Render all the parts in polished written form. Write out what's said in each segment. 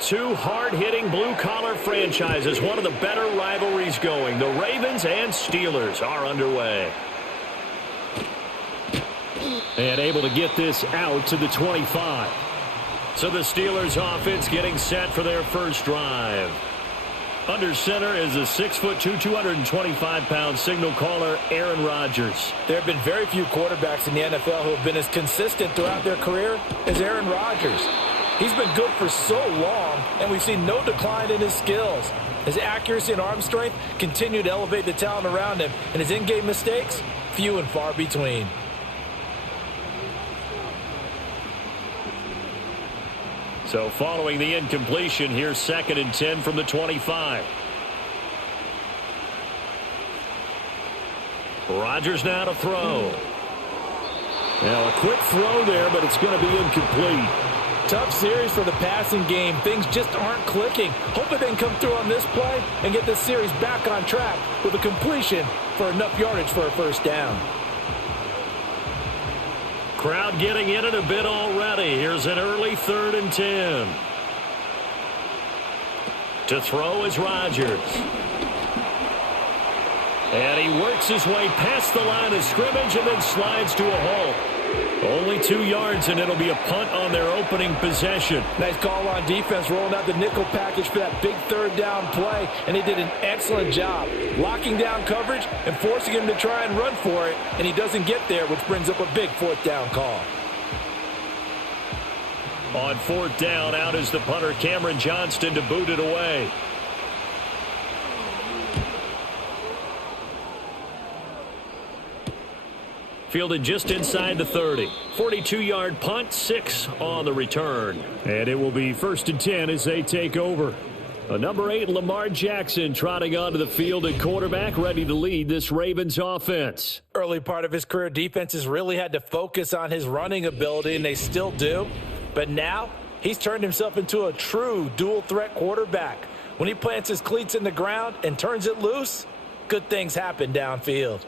Two hard-hitting blue-collar franchises, one of the better rivalries going. The Ravens and Steelers are underway. And able to get this out to the 25. So the Steelers offense getting set for their first drive. Under center is a 6'2", 225-pound signal caller, Aaron Rodgers. There have been very few quarterbacks in the NFL who have been as consistent throughout their career as Aaron Rodgers. He's been good for so long, and we've seen no decline in his skills. His accuracy and arm strength continue to elevate the talent around him, and his in-game mistakes, few and far between. So following the incompletion, here's 2nd and 10 from the 25. Rodgers now to throw. Now a quick throw there, but it's going to be incomplete. Tough series for the passing game. Things just aren't clicking. Hoping they can come through on this play and get this series back on track with a completion for enough yardage for a first down. Crowd getting in it a bit already. Here's an early 3rd and 10. To throw is Rodgers. And he works his way past the line of scrimmage and then slides to a halt. Only 2 yards, and it'll be a punt on their opening possession. Nice call on defense, rolling out the nickel package for that big 3rd down play, and he did an excellent job locking down coverage and forcing him to try and run for it, and he doesn't get there, which brings up a big 4th down call. On 4th down, out is the punter, Cameron Johnston, to boot it away. Fielded just inside the 30. 42-yard punt, 6 on the return. And it will be 1st and 10 as they take over. Number 8, Lamar Jackson, trotting onto the field at quarterback, ready to lead this Ravens offense. Early part of his career, defenses really had to focus on his running ability, and they still do. But now, he's turned himself into a true dual-threat quarterback. When he plants his cleats in the ground and turns it loose, good things happen downfield.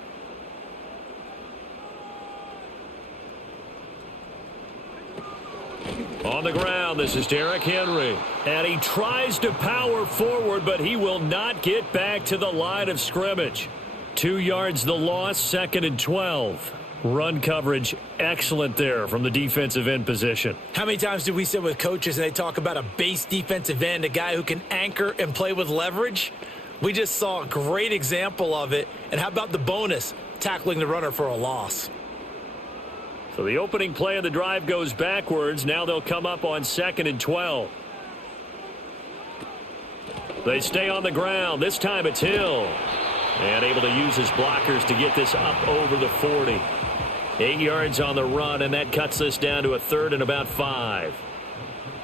On the ground, this is Derrick Henry. And he tries to power forward, but he will not get back to the line of scrimmage. 2 yards the loss, 2nd and 12. Run coverage, excellent there from the defensive end position. How many times do we sit with coaches and they talk about a base defensive end, a guy who can anchor and play with leverage? We just saw a great example of it. And how about the bonus, tackling the runner for a loss? So the opening play of the drive goes backwards. Now they'll come up on 2nd and 12. They stay on the ground. This time it's Hill. And able to use his blockers to get this up over the 40. 8 yards on the run, and that cuts this down to a 3rd and about 5.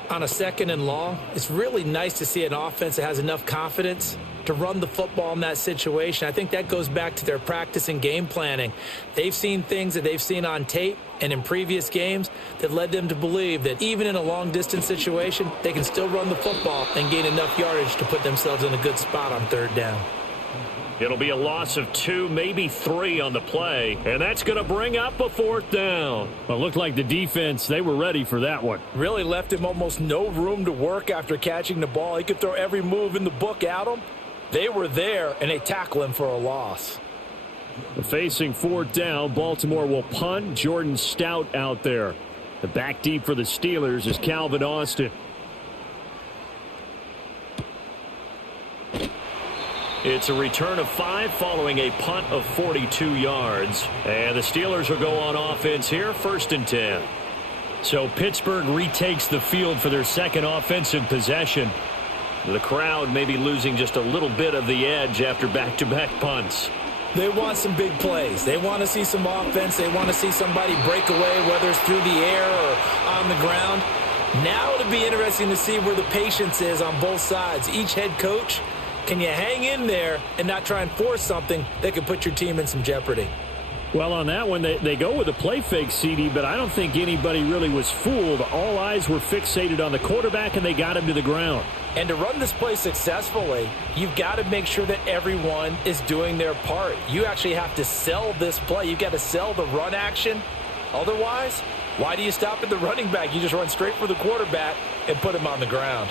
On a 2nd and long, it's really nice to see an offense that has enough confidence to run the football in that situation. I think that goes back to their practice and game planning. They've seen things that they've seen on tape and in previous games that led them to believe that even in a long-distance situation, they can still run the football and gain enough yardage to put themselves in a good spot on 3rd down. It'll be a loss of 2, maybe 3 on the play, and that's going to bring up a 4th down. Well, it looked like the defense, they were ready for that one. Really left him almost no room to work after catching the ball. He could throw every move in the book at him. They were there, and they tackle him for a loss. Facing 4th down, Baltimore will punt. Jordan Stout out there. The back deep for the Steelers is Calvin Austin. It's a return of 5 following a punt of 42 yards. And the Steelers will go on offense here, 1st and 10. So Pittsburgh retakes the field for their 2nd offensive possession. The crowd may be losing just a little bit of the edge after back-to-back punts. They want some big plays. They want to see some offense. They want to see somebody break away, whether it's through the air or on the ground. Now it'll be interesting to see where the patience is on both sides. Each head coach, can you hang in there and not try and force something that could put your team in some jeopardy? Well, on that one, they go with a play fake, CD, but I don't think anybody really was fooled. All eyes were fixated on the quarterback, and they got him to the ground. And to run this play successfully, you've got to make sure that everyone is doing their part. You actually have to sell this play. You've got to sell the run action. Otherwise, why do you stop at the running back? You just run straight for the quarterback and put him on the ground.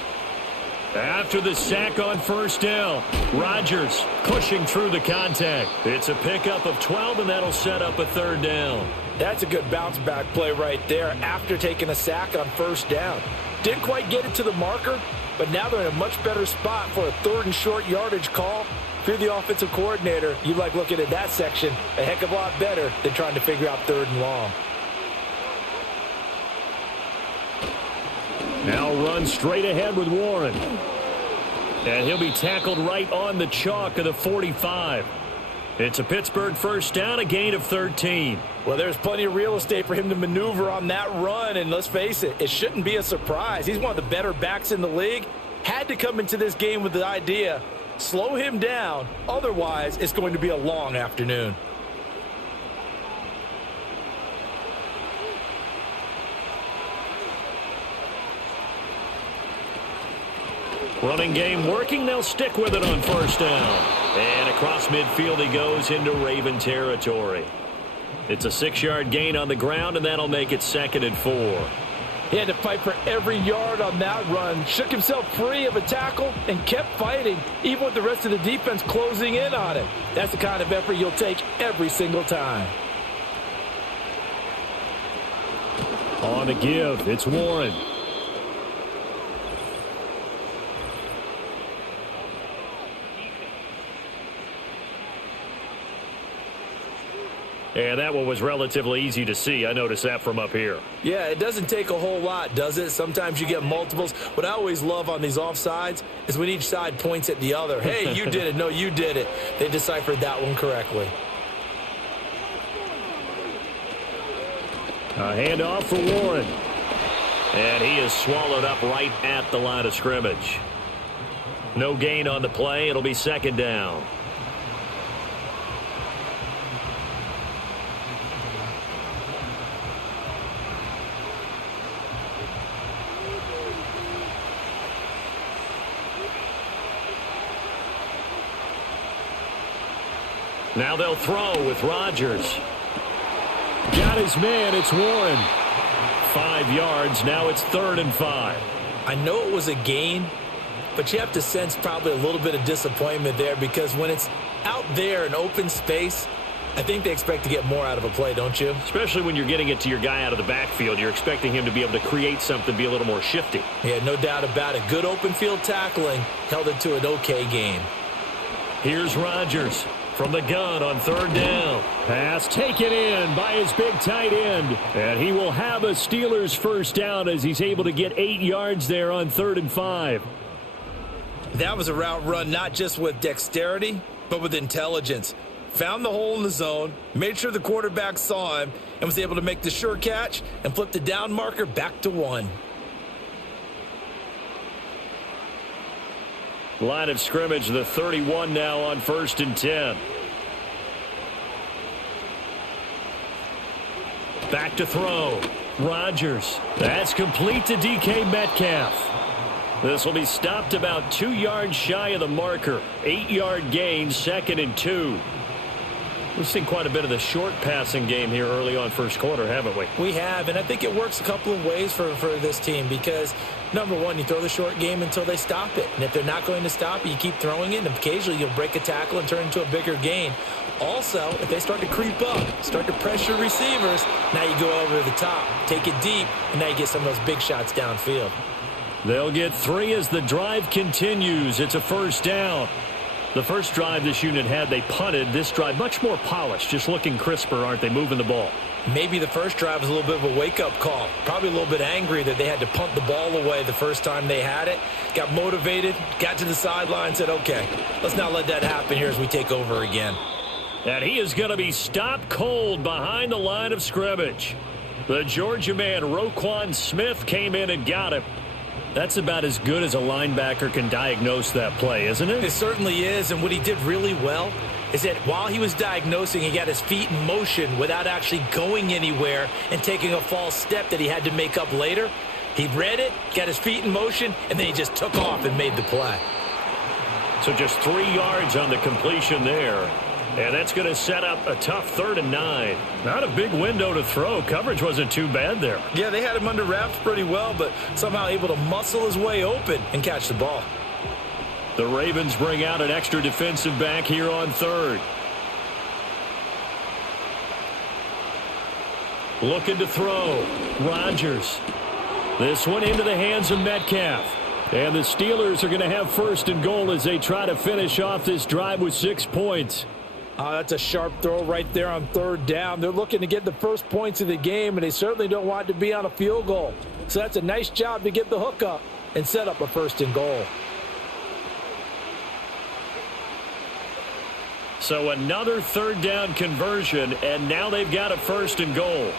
After the sack on first down, Rodgers pushing through the contact. It's a pickup of 12, and that'll set up a third down. That's a good bounce-back play right there after taking a sack on first down. Didn't quite get it to the marker, but now they're in a much better spot for a third and short yardage call. If you're the offensive coordinator, you like looking at that section a heck of a lot better than trying to figure out third and long. Now run straight ahead with Warren. And he'll be tackled right on the chalk of the 45. It's a Pittsburgh first down, a gain of 13. Well, there's plenty of real estate for him to maneuver on that run, and let's face it, it shouldn't be a surprise. He's one of the better backs in the league. Had to come into this game with the idea, slow him down, otherwise it's going to be a long afternoon. Running game working. They'll stick with it on first down. And across midfield he goes into Raven territory. It's a 6-yard gain on the ground, and that'll make it 2nd and 4. He had to fight for every yard on that run. Shook himself free of a tackle and kept fighting, even with the rest of the defense closing in on him. That's the kind of effort you'll take every single time. On the give, it's Warren. And that one was relatively easy to see. I noticed that from up here. Yeah, it doesn't take a whole lot, does it? Sometimes you get multiples. What I always love on these offsides is when each side points at the other. Hey, you did it. No, you did it. They deciphered that one correctly. A handoff for Warren. And he is swallowed up right at the line of scrimmage. No gain on the play. It'll be 2nd down. Now they'll throw with Rodgers. Got his man. It's Warren. 5 yards. Now it's 3rd and 5. I know it was a gain, but you have to sense probably a little bit of disappointment there because when it's out there in open space, I think they expect to get more out of a play, don't you? Especially when you're getting it to your guy out of the backfield. You're expecting him to be able to create something, be a little more shifty. Yeah, no doubt about it. Good open field tackling held it to an okay game. Here's Rodgers. From the gun on 3rd down. Pass taken in by his big tight end. And he will have a Steelers first down as he's able to get 8 yards there on 3rd and 5. That was a route run not just with dexterity, but with intelligence. Found the hole in the zone, made sure the quarterback saw him, and was able to make the sure catch and flip the down marker back to 1. Line of scrimmage, the 31 now on 1st and 10. Back to throw. Rodgers. That's complete to DK Metcalf. This will be stopped about 2 yards shy of the marker. 8-yard gain, 2nd and 2. We've seen quite a bit of the short passing game here early on first quarter, haven't we? We have, and I think it works a couple of ways for this team because, number one, you throw the short game until they stop it. And if they're not going to stop it, you keep throwing it, and occasionally you'll break a tackle and turn into a bigger gain. Also, if they start to creep up, start to pressure receivers, now you go over the top, take it deep, and now you get some of those big shots downfield. They'll get 3 as the drive continues. It's a first down. The first drive this unit had, they punted. This drive, much more polished, just looking crisper, aren't they, moving the ball? Maybe the first drive was a little bit of a wake-up call. Probably a little bit angry that they had to punt the ball away the first time they had it. Got motivated, got to the sideline, said, okay, let's not let that happen here as we take over again. And he is going to be stopped cold behind the line of scrimmage. The Georgia man, Roquan Smith, came in and got him. That's about as good as a linebacker can diagnose that play, isn't it? It certainly is, and what he did really well is that while he was diagnosing, he got his feet in motion without actually going anywhere and taking a false step that he had to make up later. He read it, got his feet in motion, and then he just took off and made the play. So just 3 yards on the completion there. And that's going to set up a tough 3rd and 9. Not a big window to throw. Coverage wasn't too bad there. Yeah, they had him under wraps pretty well, but somehow able to muscle his way open and catch the ball. The Ravens bring out an extra defensive back here on third. Looking to throw. Rodgers. This one into the hands of Metcalf. And the Steelers are going to have first and goal as they try to finish off this drive with 6 points. That's a sharp throw right there on third down. They're looking to get the first points of the game, and they certainly don't want to be on a field goal. So that's a nice job to get the hook up and set up a first and goal. So another third down conversion, and now they've got a first and goal.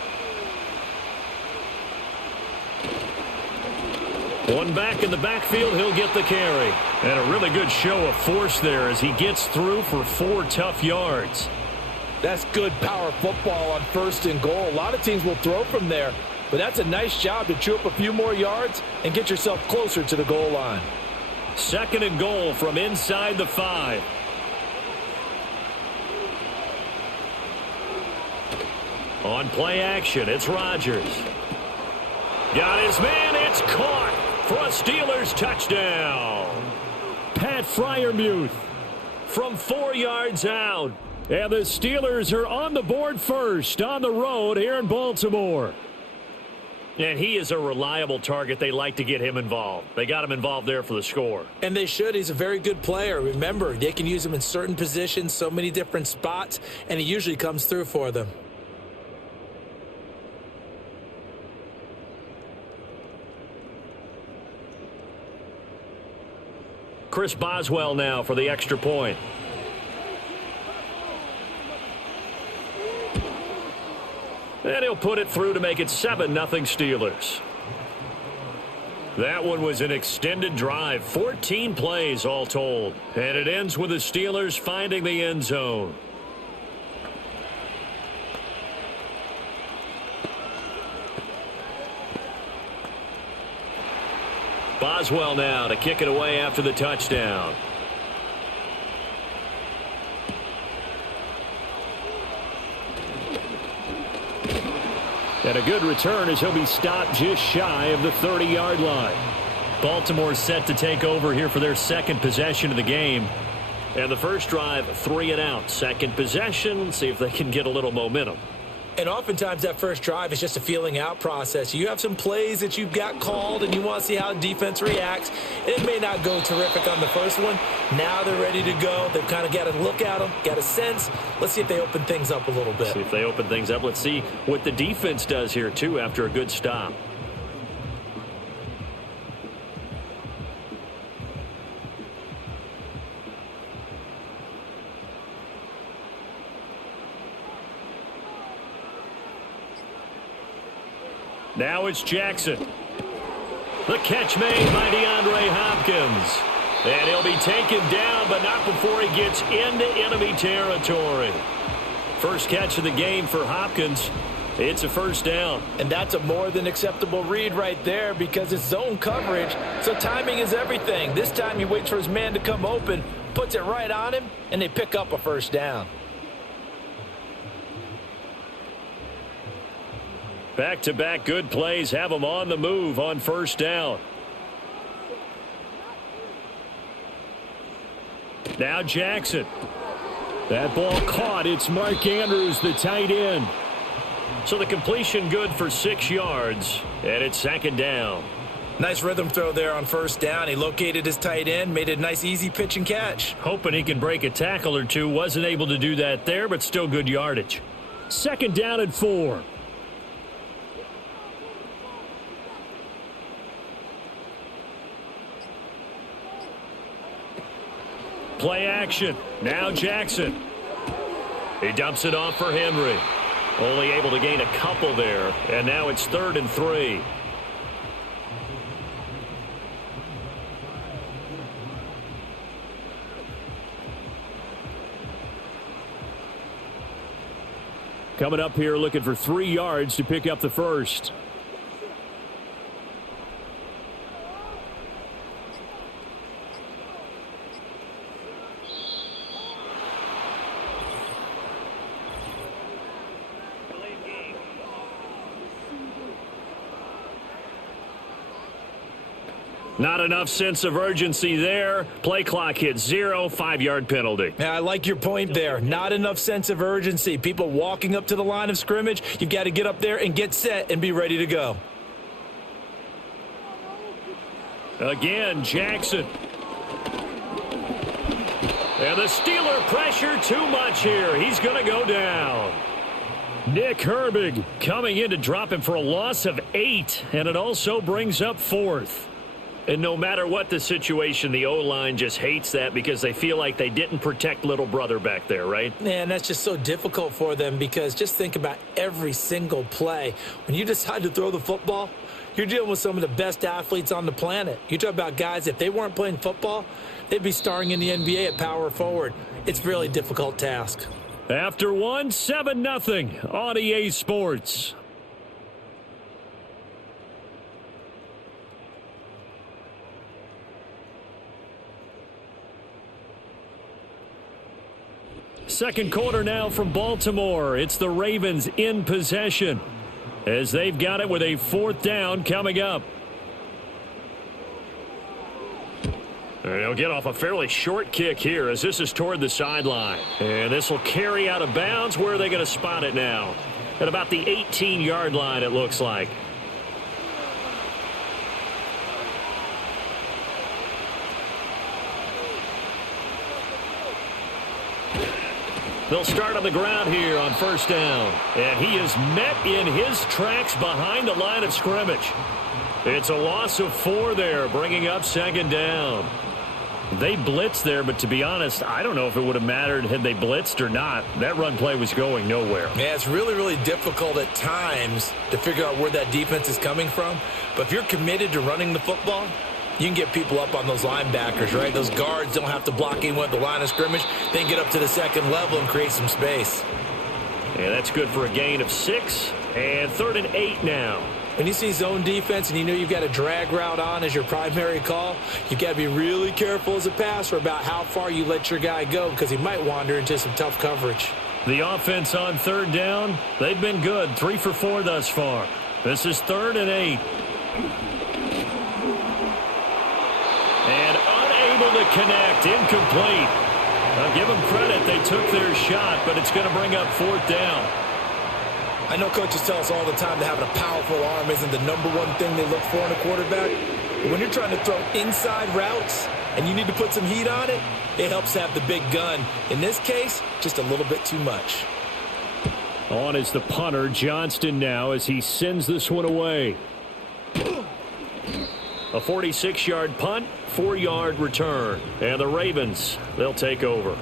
One back in the backfield, he'll get the carry. And a really good show of force there as he gets through for 4 tough yards. That's good power football on first and goal. A lot of teams will throw from there, but that's a nice job to chew up a few more yards and get yourself closer to the goal line. Second and goal from inside the 5. On play action, it's Rodgers. Got his man, it's caught for a Steelers touchdown. Pat Freiermuth from 4 yards out. And the Steelers are on the board first on the road here in Baltimore. And he is a reliable target. They like to get him involved. They got him involved there for the score. And they should. He's a very good player. Remember, they can use him in certain positions, so many different spots, and he usually comes through for them. Chris Boswell now for the extra point. And he'll put it through to make it 7-0 Steelers. That one was an extended drive, 14 plays all told. And it ends with the Steelers finding the end zone. Boswell now to kick it away after the touchdown. And a good return as he'll be stopped just shy of the 30-yard line. Baltimore set to take over here for their second possession of the game. And the first drive, 3 and out. Second possession, see if they can get a little momentum. And oftentimes that first drive is just a feeling out process. You have some plays that you've got called and you want to see how defense reacts. It may not go terrific on the first one. Now they're ready to go. They've kind of got to look at them, got a sense. Let's see if they open things up a little bit. See if they open things up. Let's see what the defense does here, too, after a good stop. Now it's Jackson. The catch made by DeAndre Hopkins. And he'll be taken down, but not before he gets into enemy territory. First catch of the game for Hopkins. It's a first down. And that's a more than acceptable read right there because it's zone coverage, so timing is everything. This time he waits for his man to come open, puts it right on him, and they pick up a first down. Back-to-back good plays have them on the move on first down. Now Jackson. That ball caught. It's Mark Andrews, the tight end. So the completion good for 6 yards, and it's second down. Nice rhythm throw there on first down. He located his tight end, made it a nice easy pitch and catch. Hoping he can break a tackle or two. Wasn't able to do that there, but still good yardage. Second down and 4. Play action. Now Jackson. He dumps it off for Henry. Only able to gain a couple there. And now it's 3rd and 3. Coming up here looking for 3 yards to pick up the first. Not enough sense of urgency there. Play clock hits 0, 5-yard penalty. Yeah, I like your point there. Not enough sense of urgency. People walking up to the line of scrimmage, you've got to get up there and get set and be ready to go. Again, Jackson. And the Steeler pressure too much here. He's going to go down. Nick Herbig coming in to drop him for a loss of 8, and it also brings up 4th. And no matter what the situation, the O-line just hates that because they feel like they didn't protect little brother back there, right? Man, that's just so difficult for them because just think about every single play. When you decide to throw the football, you're dealing with some of the best athletes on the planet. You talk about guys, if they weren't playing football, they'd be starring in the NBA at power forward. It's a really difficult task. After 1, 7-0 on EA Sports. Second quarter now from Baltimore. It's the Ravens in possession as they've got it with a 4th down coming up. They'll get off a fairly short kick here as this is toward the sideline. And this will carry out of bounds. Where are they going to spot it now? At about the 18-yard line, it looks like. They'll start on the ground here on 1st down. And he is met in his tracks behind the line of scrimmage. It's a loss of 4 there, bringing up 2nd down. They blitzed there, but to be honest, I don't know if it would have mattered had they blitzed or not. That run play was going nowhere. Yeah, it's really, really difficult at times to figure out where that defense is coming from. But if you're committed to running the football, you can get people up on those linebackers, right? Those guards don't have to block anyone at the line of scrimmage. They can get up to the 2nd level and create some space. Yeah, that's good for a gain of 6. And 3rd and 8 now. When you see zone defense and you know you've got a drag route on as your primary call, you've got to be really careful as a passer about how far you let your guy go because he might wander into some tough coverage. The offense on 3rd down, they've been good. 3 for 4 thus far. This is 3rd and 8. And unable to connect, incomplete. I'll give them credit, they took their shot, but it's going to bring up 4th down. I know coaches tell us all the time that having a powerful arm isn't the number one thing they look for in a quarterback. But when you're trying to throw inside routes and you need to put some heat on it, it helps have the big gun. In this case, just a little bit too much. On is the punter, Johnston now, as he sends this one away. A 46-yard punt, 4-yard return. And the Ravens, they'll take over.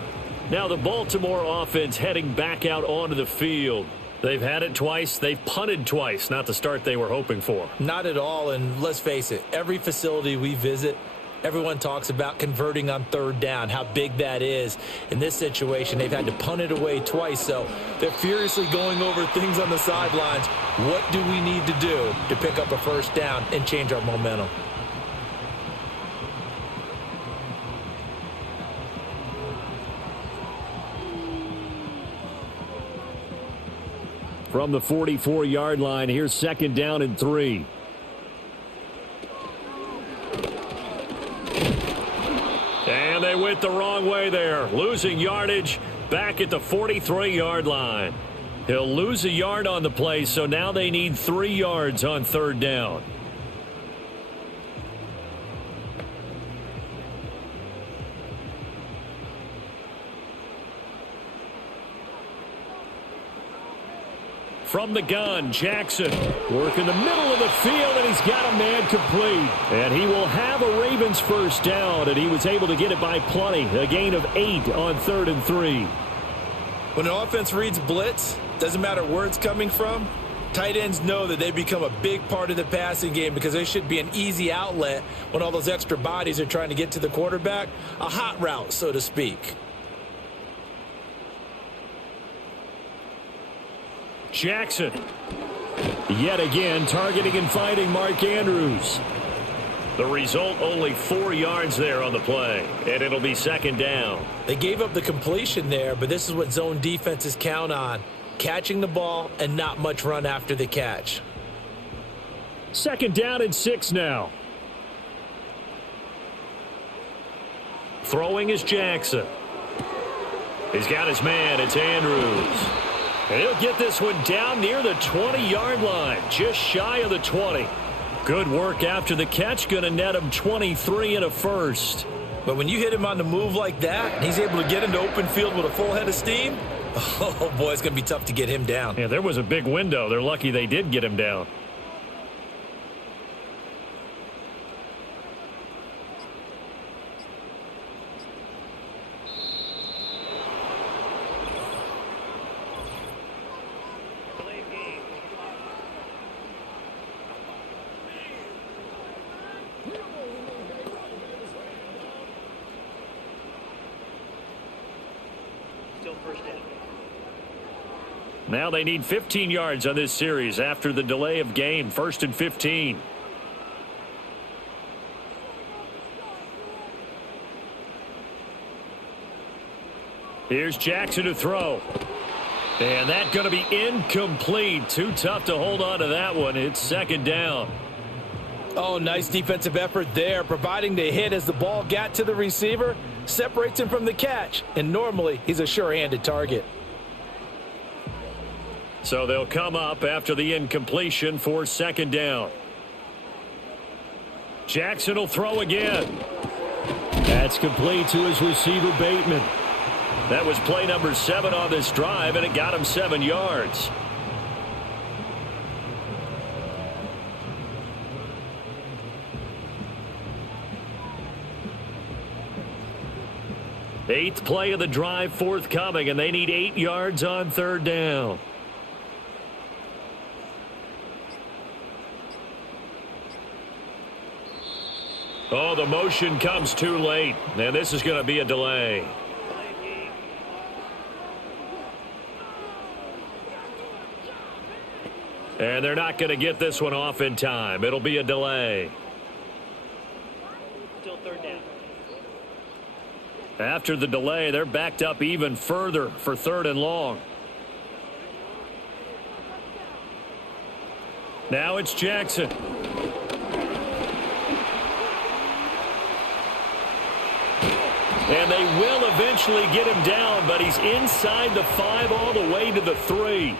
Now the Baltimore offense heading back out onto the field. They've had it twice. They've punted twice. Not the start they were hoping for. Not at all, and let's face it, every facility we visit, everyone talks about converting on 3rd down, how big that is. In this situation, they've had to punt it away twice, so they're furiously going over things on the sidelines. What do we need to do to pick up a 1st down and change our momentum? From the 44-yard line, here's 2nd down and 3. And they went the wrong way there, losing yardage back at the 43-yard line. He'll lose a yard on the play, so now they need 3 yards on 3rd down. From the gun, Jackson working the middle of the field, and he's got a man complete. And he will have a Ravens 1st down, and he was able to get it by plenty. A gain of 8 on 3rd and 3. When an offense reads blitz, doesn't matter where it's coming from, tight ends know that they become a big part of the passing game because they should be an easy outlet when all those extra bodies are trying to get to the quarterback. A hot route, so to speak. Jackson, yet again, targeting and fighting Mark Andrews. The result, only 4 yards there on the play, and it'll be 2nd down. They gave up the completion there, but this is what zone defenses count on. Catching the ball and not much run after the catch. 2nd down and 6 now. Throwing is Jackson. He's got his man. It's Andrews. And he'll get this one down near the 20-yard line, just shy of the 20. Good work after the catch. Going to net him 23 and a first. But when you hit him on the move like that, and he's able to get into open field with a full head of steam, oh, boy, it's going to be tough to get him down. Yeah, there was a big window. They're lucky they did get him down. Now they need 15 yards on this series after the delay of game. 1st and 15. Here's Jackson to throw. And that's going to be incomplete. Too tough to hold on to that one. It's 2nd down. Oh, nice defensive effort there, providing the hit as the ball got to the receiver, separates him from the catch, and normally he's a sure-handed target. So they'll come up after the incompletion for 2nd down. Jackson will throw again. That's complete to his receiver, Bateman. That was play number 7 on this drive, and it got him 7 yards. Eighth play of the drive forthcoming, and they need 8 yards on 3rd down. Oh, the motion comes too late, and this is going to be a delay. And they're not going to get this one off in time. It'll be a delay. Still 3rd down. After the delay, they're backed up even further for 3rd and long. Now it's Jackson. And they will eventually get him down, but he's inside the 5 all the way to the 3.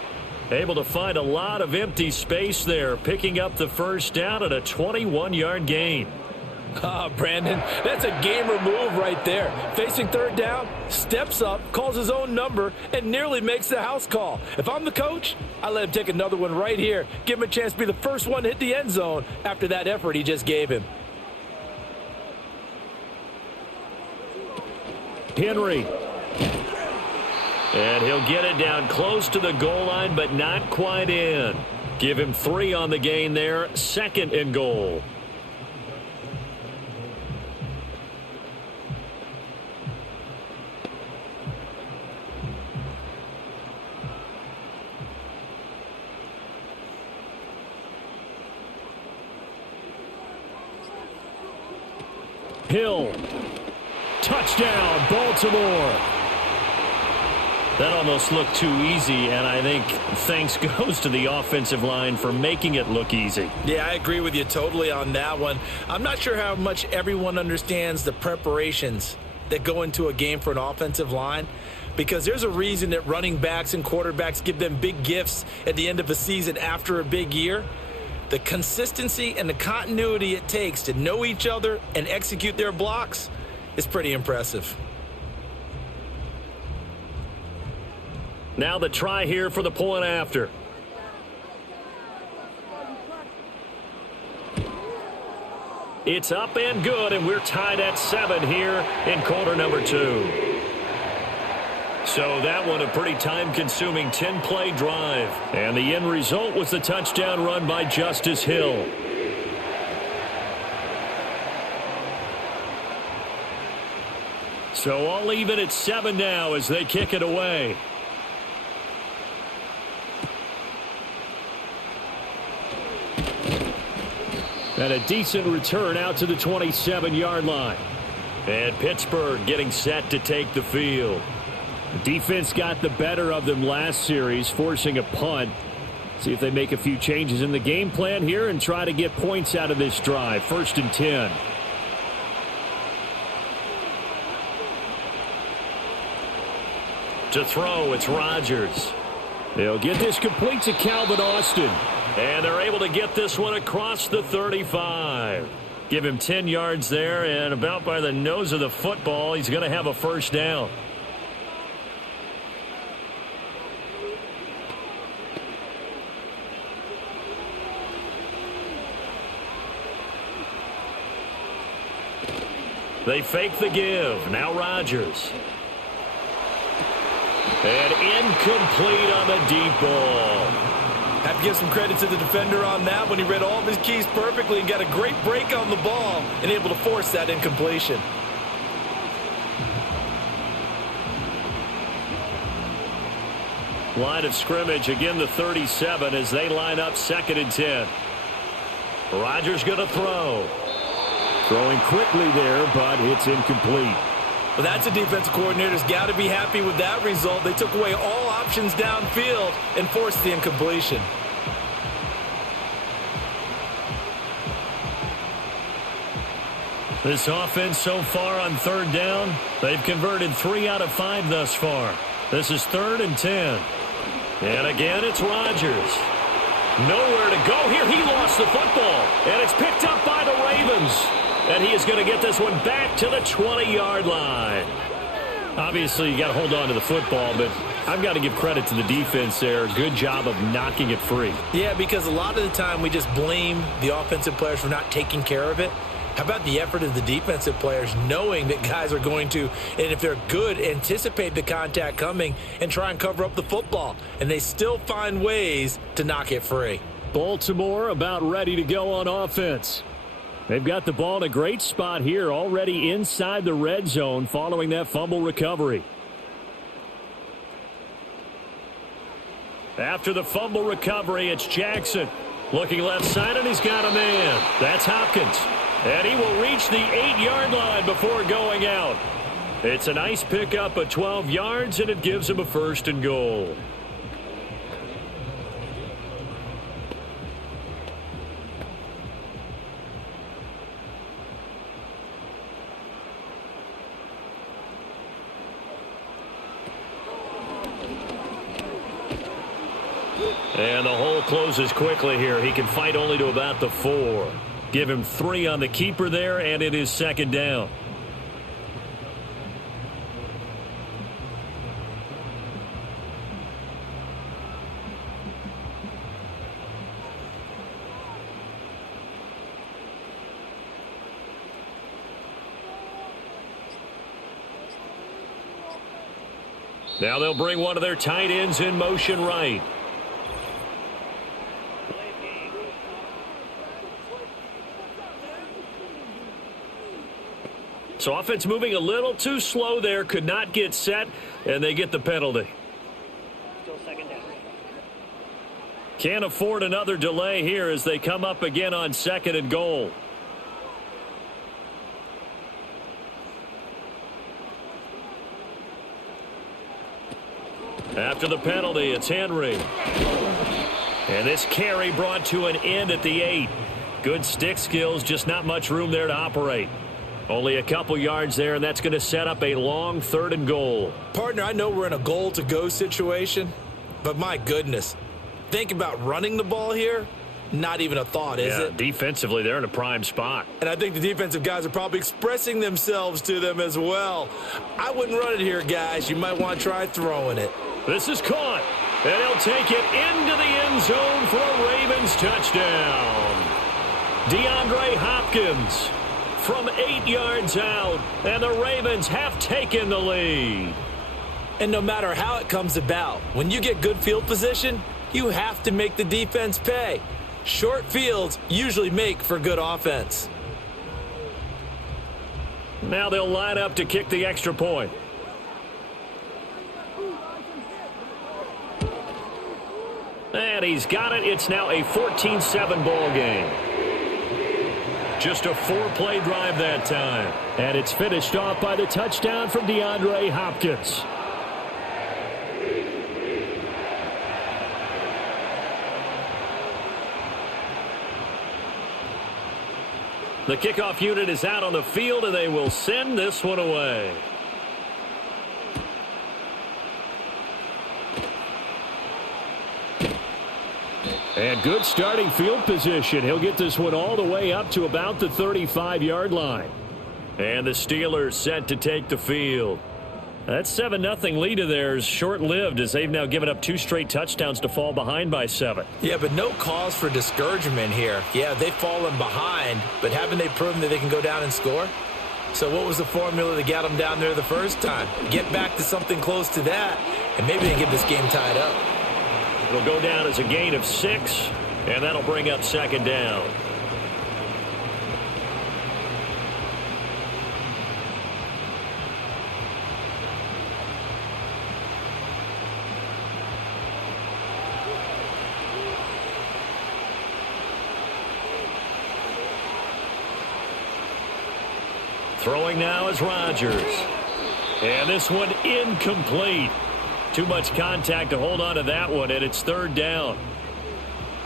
Able to find a lot of empty space there, picking up the 1st down at a 21-yard gain. Brandon, that's a gamer move right there. Facing 3rd down, steps up, calls his own number, and nearly makes the house call. If I'm the coach, I let him take another one right here. Give him a chance to be the first one to hit the end zone after that effort he just gave him. Henry. And he'll get it down close to the goal line, but not quite in. Give him 3 on the gain there. 2nd and goal. Hill. Touchdown, Baltimore. That almost looked too easy, and I think thanks goes to the offensive line for making it look easy. Yeah, I agree with you totally on that one. I'm not sure how much everyone understands the preparations that go into a game for an offensive line, because there's a reason that running backs and quarterbacks give them big gifts at the end of a season after a big year. The consistency and the continuity it takes to know each other and execute their blocks is pretty impressive. Now the try here for the point after. It's up and good, and we're tied at 7 here in quarter number 2. So that one a pretty time-consuming 10-play drive. And the end result was the touchdown run by Justice Hill. So all even at 7 now as they kick it away. And a decent return out to the 27-yard line. And Pittsburgh getting set to take the field. The defense got the better of them last series, forcing a punt. See if they make a few changes in the game plan here and try to get points out of this drive. 1st and 10. To throw, it's Rodgers. They'll get this complete to Calvin Austin. And they're able to get this one across the 35. Give him 10 yards there, and about by the nose of the football, he's going to have a first down. They fake the give. Now Rodgers. And incomplete on the deep ball. Have to give some credit to the defender on that when he read all of his keys perfectly and got a great break on the ball and able to force that incompletion. Line of scrimmage, again the 37 as they line up 2nd and 10. Rodgers going to throw. Throwing quickly there, but it's incomplete. Well, that's a defensive coordinator's got to be happy with that result. They took away all options downfield and forced the incompletion. This offense so far on 3rd down, they've converted 3 out of 5 thus far. This is 3rd and 10. And again, it's Rodgers. Nowhere to go here. He lost the football, and it's picked up by the Ravens. And he is going to get this one back to the 20-yard line. Obviously, you got to hold on to the football, but I've got to give credit to the defense there. Good job of knocking it free. Yeah, because a lot of the time we just blame the offensive players for not taking care of it. How about the effort of the defensive players knowing that guys are going to, and if they're good, anticipate the contact coming and try and cover up the football. And they still find ways to knock it free. Baltimore about ready to go on offense. They've got the ball in a great spot here, already inside the red zone following that fumble recovery. After the fumble recovery, it's Jackson. Looking left side, and he's got a man. That's Hopkins. And he will reach the 8-yard line before going out. It's a nice pickup of 12 yards, and it gives him a 1st and goal. And the hole closes quickly here. He can fight only to about the 4. Give him 3 on the keeper there, and it is 2nd down. Now they'll bring one of their tight ends in motion right. So offense moving a little too slow there, could not get set, and they get the penalty. Still 2nd down. Can't afford another delay here as they come up again on 2nd and goal. After the penalty, it's Henry. And this carry brought to an end at the 8. Good stick skills, just not much room there to operate. Only a couple yards there, and that's going to set up a long 3rd and goal. Partner, I know we're in a goal-to-go situation, but my goodness, think about running the ball here. Not even a thought, is it? Defensively, they're in a prime spot. And I think the defensive guys are probably expressing themselves to them as well. I wouldn't run it here, guys. You might want to try throwing it. This is caught, and he'll take it into the end zone for a Ravens touchdown. DeAndre Hopkins from 8 yards out, and the Ravens have taken the lead. And no matter how it comes about, when you get good field position, you have to make the defense pay. Short fields usually make for good offense. Now they'll line up to kick the extra point. And he's got it. It's now a 14-7 ball game. Just a 4-play drive that time. And it's finished off by the touchdown from DeAndre Hopkins. The kickoff unit is out on the field, and they will send this one away. And good starting field position. He'll get this one all the way up to about the 35-yard line. And the Steelers set to take the field. That 7-0 lead of theirs short-lived as they've now given up 2 straight touchdowns to fall behind by 7. Yeah, but no cause for discouragement here. Yeah, they've fallen behind, but haven't they proven that they can go down and score? So what was the formula that got them down there the first time? Get back to something close to that, and maybe they get this game tied up. It'll go down as a gain of 6, and that'll bring up 2nd down. Throwing now is Rodgers. And this one incomplete. Too much contact to hold on to that one, and it's 3rd down.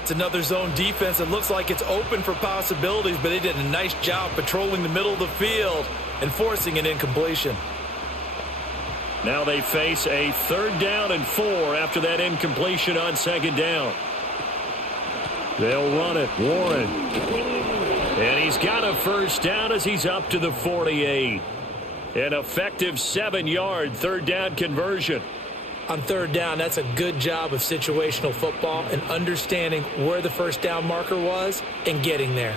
It's another zone defense. It looks like it's open for possibilities, but they did a nice job patrolling the middle of the field and forcing an incompletion. Now they face a 3rd down and 4 after that incompletion on 2nd down. They'll run it. Warren. And he's got a 1st down as he's up to the 48. An effective 7-yard 3rd down conversion. On 3rd down, that's a good job of situational football and understanding where the 1st down marker was and getting there.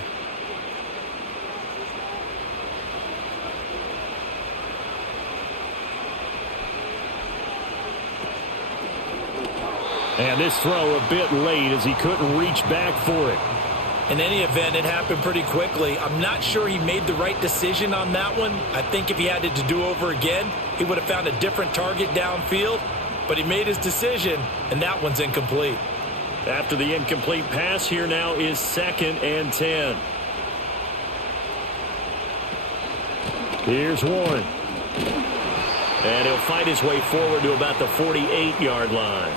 And this throw a bit late as he couldn't reach back for it. In any event, it happened pretty quickly. I'm not sure he made the right decision on that one. I think if he had it to do over again, he would have found a different target downfield. But he made his decision, and that one's incomplete. After the incomplete pass, here now is 2nd and 10. Here's Warren. And he'll fight his way forward to about the 48-yard line.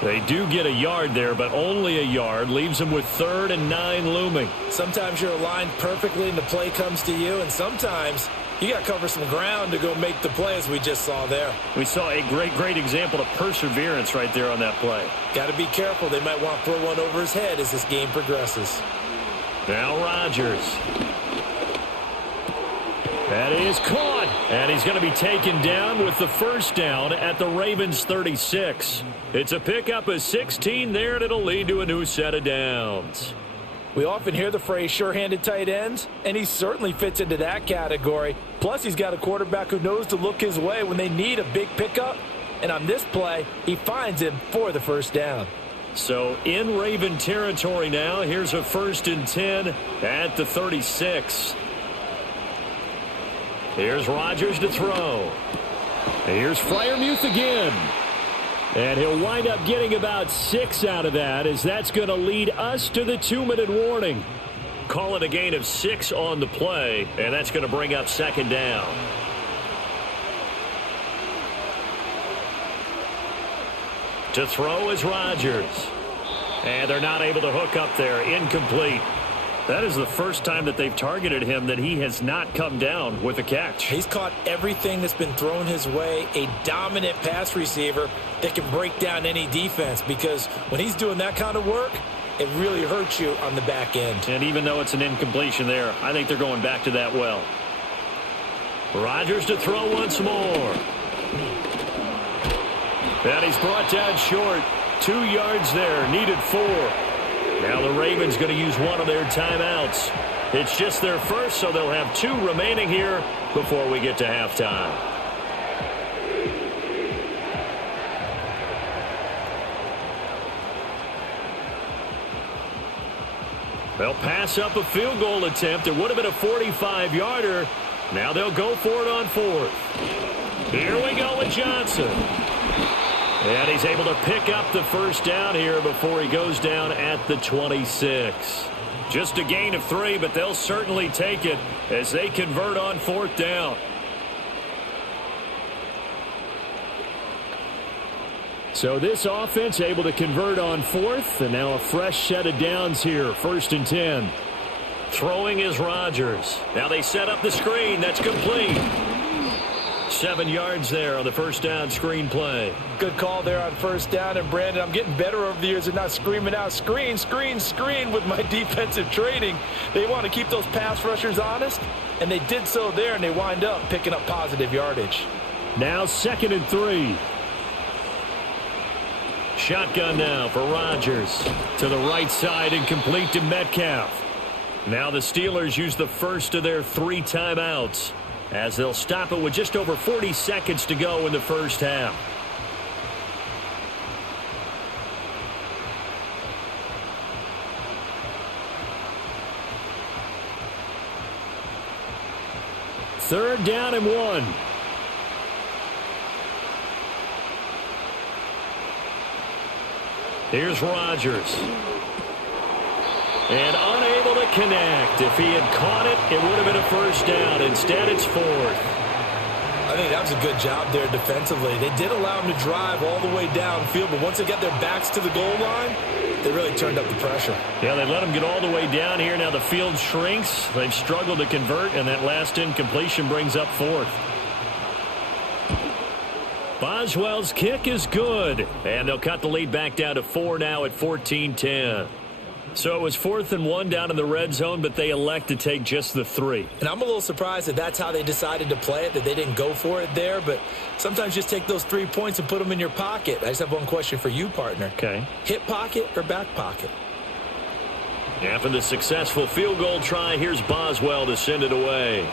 They do get a yard there, but only a yard. Leaves them with 3rd and 9 looming. Sometimes you're aligned perfectly and the play comes to you, and sometimes you got to cover some ground to go make the play, as we just saw there. We saw a great example of perseverance right there on that play. Got to be careful. They might want to throw one over his head as this game progresses. Now Rodgers. That is caught. And he's going to be taken down with the 1st down at the Ravens' 36. It's a pickup of 16 there, and it'll lead to a new set of downs. We often hear the phrase sure-handed tight ends, and he certainly fits into that category. Plus, he's got a quarterback who knows to look his way when they need a big pickup. And on this play, he finds him for the 1st down. So in Raven territory now, here's a 1st and 10 at the 36. Here's Rodgers to throw. Here's Freiermuth again. And he'll wind up getting about 6 out of that, as that's going to lead us to the 2-minute warning. Call it a gain of 6 on the play, and that's going to bring up 2nd down. To throw is Rodgers. And they're not able to hook up there. Incomplete. That is the first time that they've targeted him that he has not come down with a catch. He's caught everything that's been thrown his way. A dominant pass receiver that can break down any defense, because when he's doing that kind of work, it really hurts you on the back end. And even though it's an incompletion there, I think they're going back to that well. Rodgers to throw once more. And he's brought down short. 2 yards there, needed 4. Now the Ravens going to use one of their timeouts. It's just their first, so they'll have 2 remaining here before we get to halftime. They'll pass up a field goal attempt. It would have been a 45-yarder. Now they'll go for it on 4th. Here we go with Johnson. And he's able to pick up the 1st down here before he goes down at the 26. Just a gain of 3, but they'll certainly take it as they convert on 4th down. So this offense able to convert on 4th, and now a fresh set of downs here, 1st and 10. Throwing is Rodgers. Now they set up the screen. That's complete. 7 yards there on the first down screen play. Good call there on first down. And, Brandon, I'm getting better over the years at not screaming out, screen, screen, screen with my defensive training. They want to keep those pass rushers honest, and they did so there, and they wind up picking up positive yardage. Now 2nd and 3. Shotgun now for Rodgers. To the right side and complete to Metcalf. Now the Steelers use the first of their 3 timeouts, as they'll stop it with just over 40 seconds to go in the first half. Third down and 1. Here's Rodgers. And unable to connect. If he had caught it, it would have been a first down. Instead, it's 4th. I think that was a good job there defensively. They did allow him to drive all the way downfield, but once they got their backs to the goal line, they really turned up the pressure. Yeah, they let him get all the way down here. Now the field shrinks. They've struggled to convert, and that last incompletion brings up 4th. Boswell's kick is good, and they'll cut the lead back down to 4 now at 14-10. So it was 4th and 1 down in the red zone, but they elect to take just the 3. And I'm a little surprised that that's how they decided to play it, that they didn't go for it there. But sometimes just take those 3 points and put them in your pocket. I just have one question for you, partner. Okay. Hip pocket or back pocket? After the successful field goal try, here's Boswell to send it away.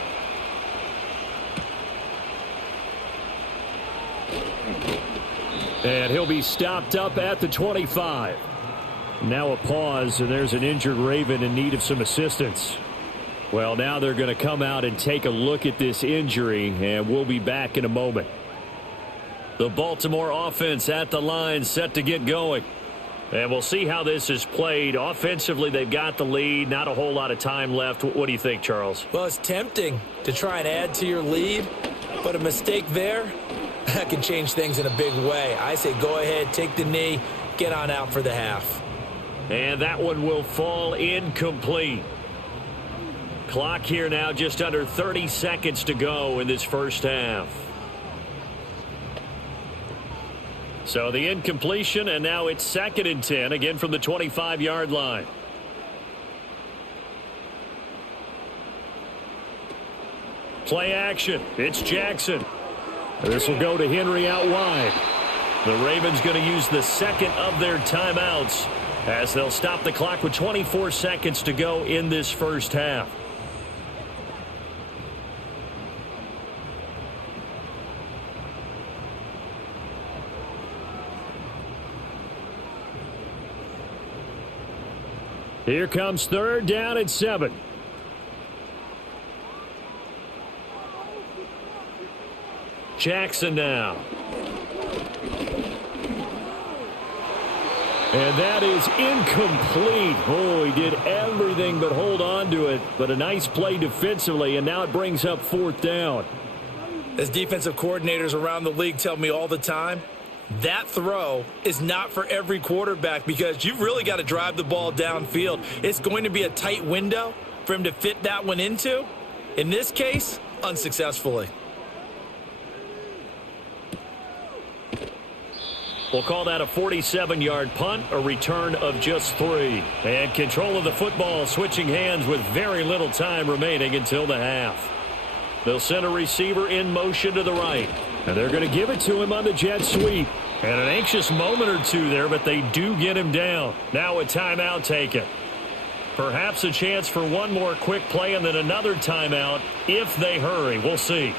And he'll be stopped up at the 25. Now a pause, and there's an injured Raven in need of some assistance. Well, now they're going to come out and take a look at this injury, and we'll be back in a moment. The Baltimore offense at the line, set to get going. And we'll see how this is played. Offensively, they've got the lead. Not a whole lot of time left. What do you think, Charles? Well, it's tempting to try and add to your lead, but a mistake there, that can change things in a big way. I say go ahead, take the knee, get on out for the half. And that one will fall incomplete. Clock here now, just under 30 seconds to go in this first half. So the incompletion, and now it's 2nd and 10, again from the 25-yard line. Play action. It's Jackson. This will go to Henry out wide. The Ravens going to use the 2nd of their timeouts, as they'll stop the clock with 24 seconds to go in this first half. Here comes 3rd down and 7. Jackson now. And that is incomplete. Oh, he did everything but hold on to it. But a nice play defensively, and now it brings up 4th down. As defensive coordinators around the league tell me all the time, that throw is not for every quarterback because you've really got to drive the ball downfield. It's going to be a tight window for him to fit that one into. In this case, unsuccessfully. We'll call that a 47-yard punt, a return of just 3. And control of the football switching hands with very little time remaining until the half. They'll send a receiver in motion to the right. And they're going to give it to him on the jet sweep. And an anxious moment or two there, but they do get him down. Now a timeout taken. Perhaps a chance for one more quick play and then another timeout if they hurry. We'll see.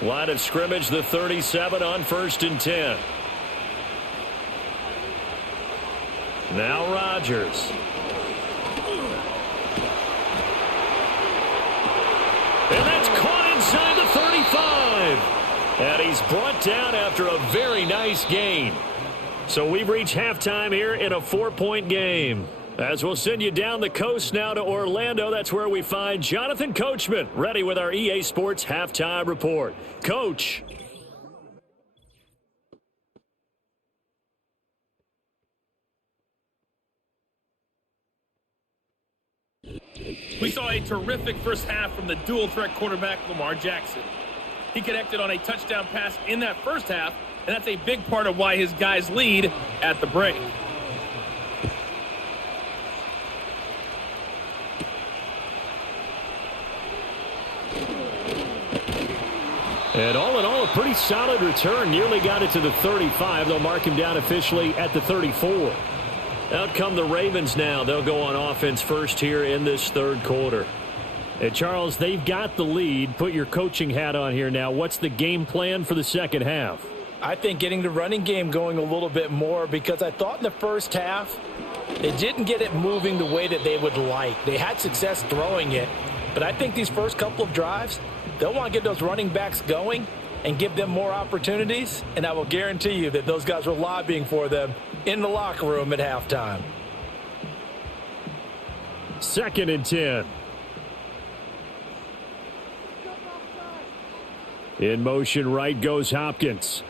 Line of scrimmage, the 37 on 1st and 10. Now Rodgers. And that's caught inside the 35. And he's brought down after a very nice gain. So we've reached halftime here in a 4-point game. As we'll send you down the coast now to Orlando, that's where we find Jonathan Coachman ready with our EA Sports Halftime Report. Coach. We saw a terrific first half from the dual-threat quarterback, Lamar Jackson. He connected on a touchdown pass in that first half, and that's a big part of why his guys lead at the break. And all in all, a pretty solid return. Nearly got it to the 35. They'll mark him down officially at the 34. Out come the Ravens now. They'll go on offense first here in this third quarter. And Charles, they've got the lead. Put your coaching hat on here now. What's the game plan for the second half? I think getting the running game going a little bit more, because I thought in the first half they didn't get it moving the way that they would like. They had success throwing it, but I think these first couple of drives, they'll want to get those running backs going and give them more opportunities, and I will guarantee you that those guys were lobbying for them in the locker room at halftime. 2nd and 10. In motion right goes Hopkins.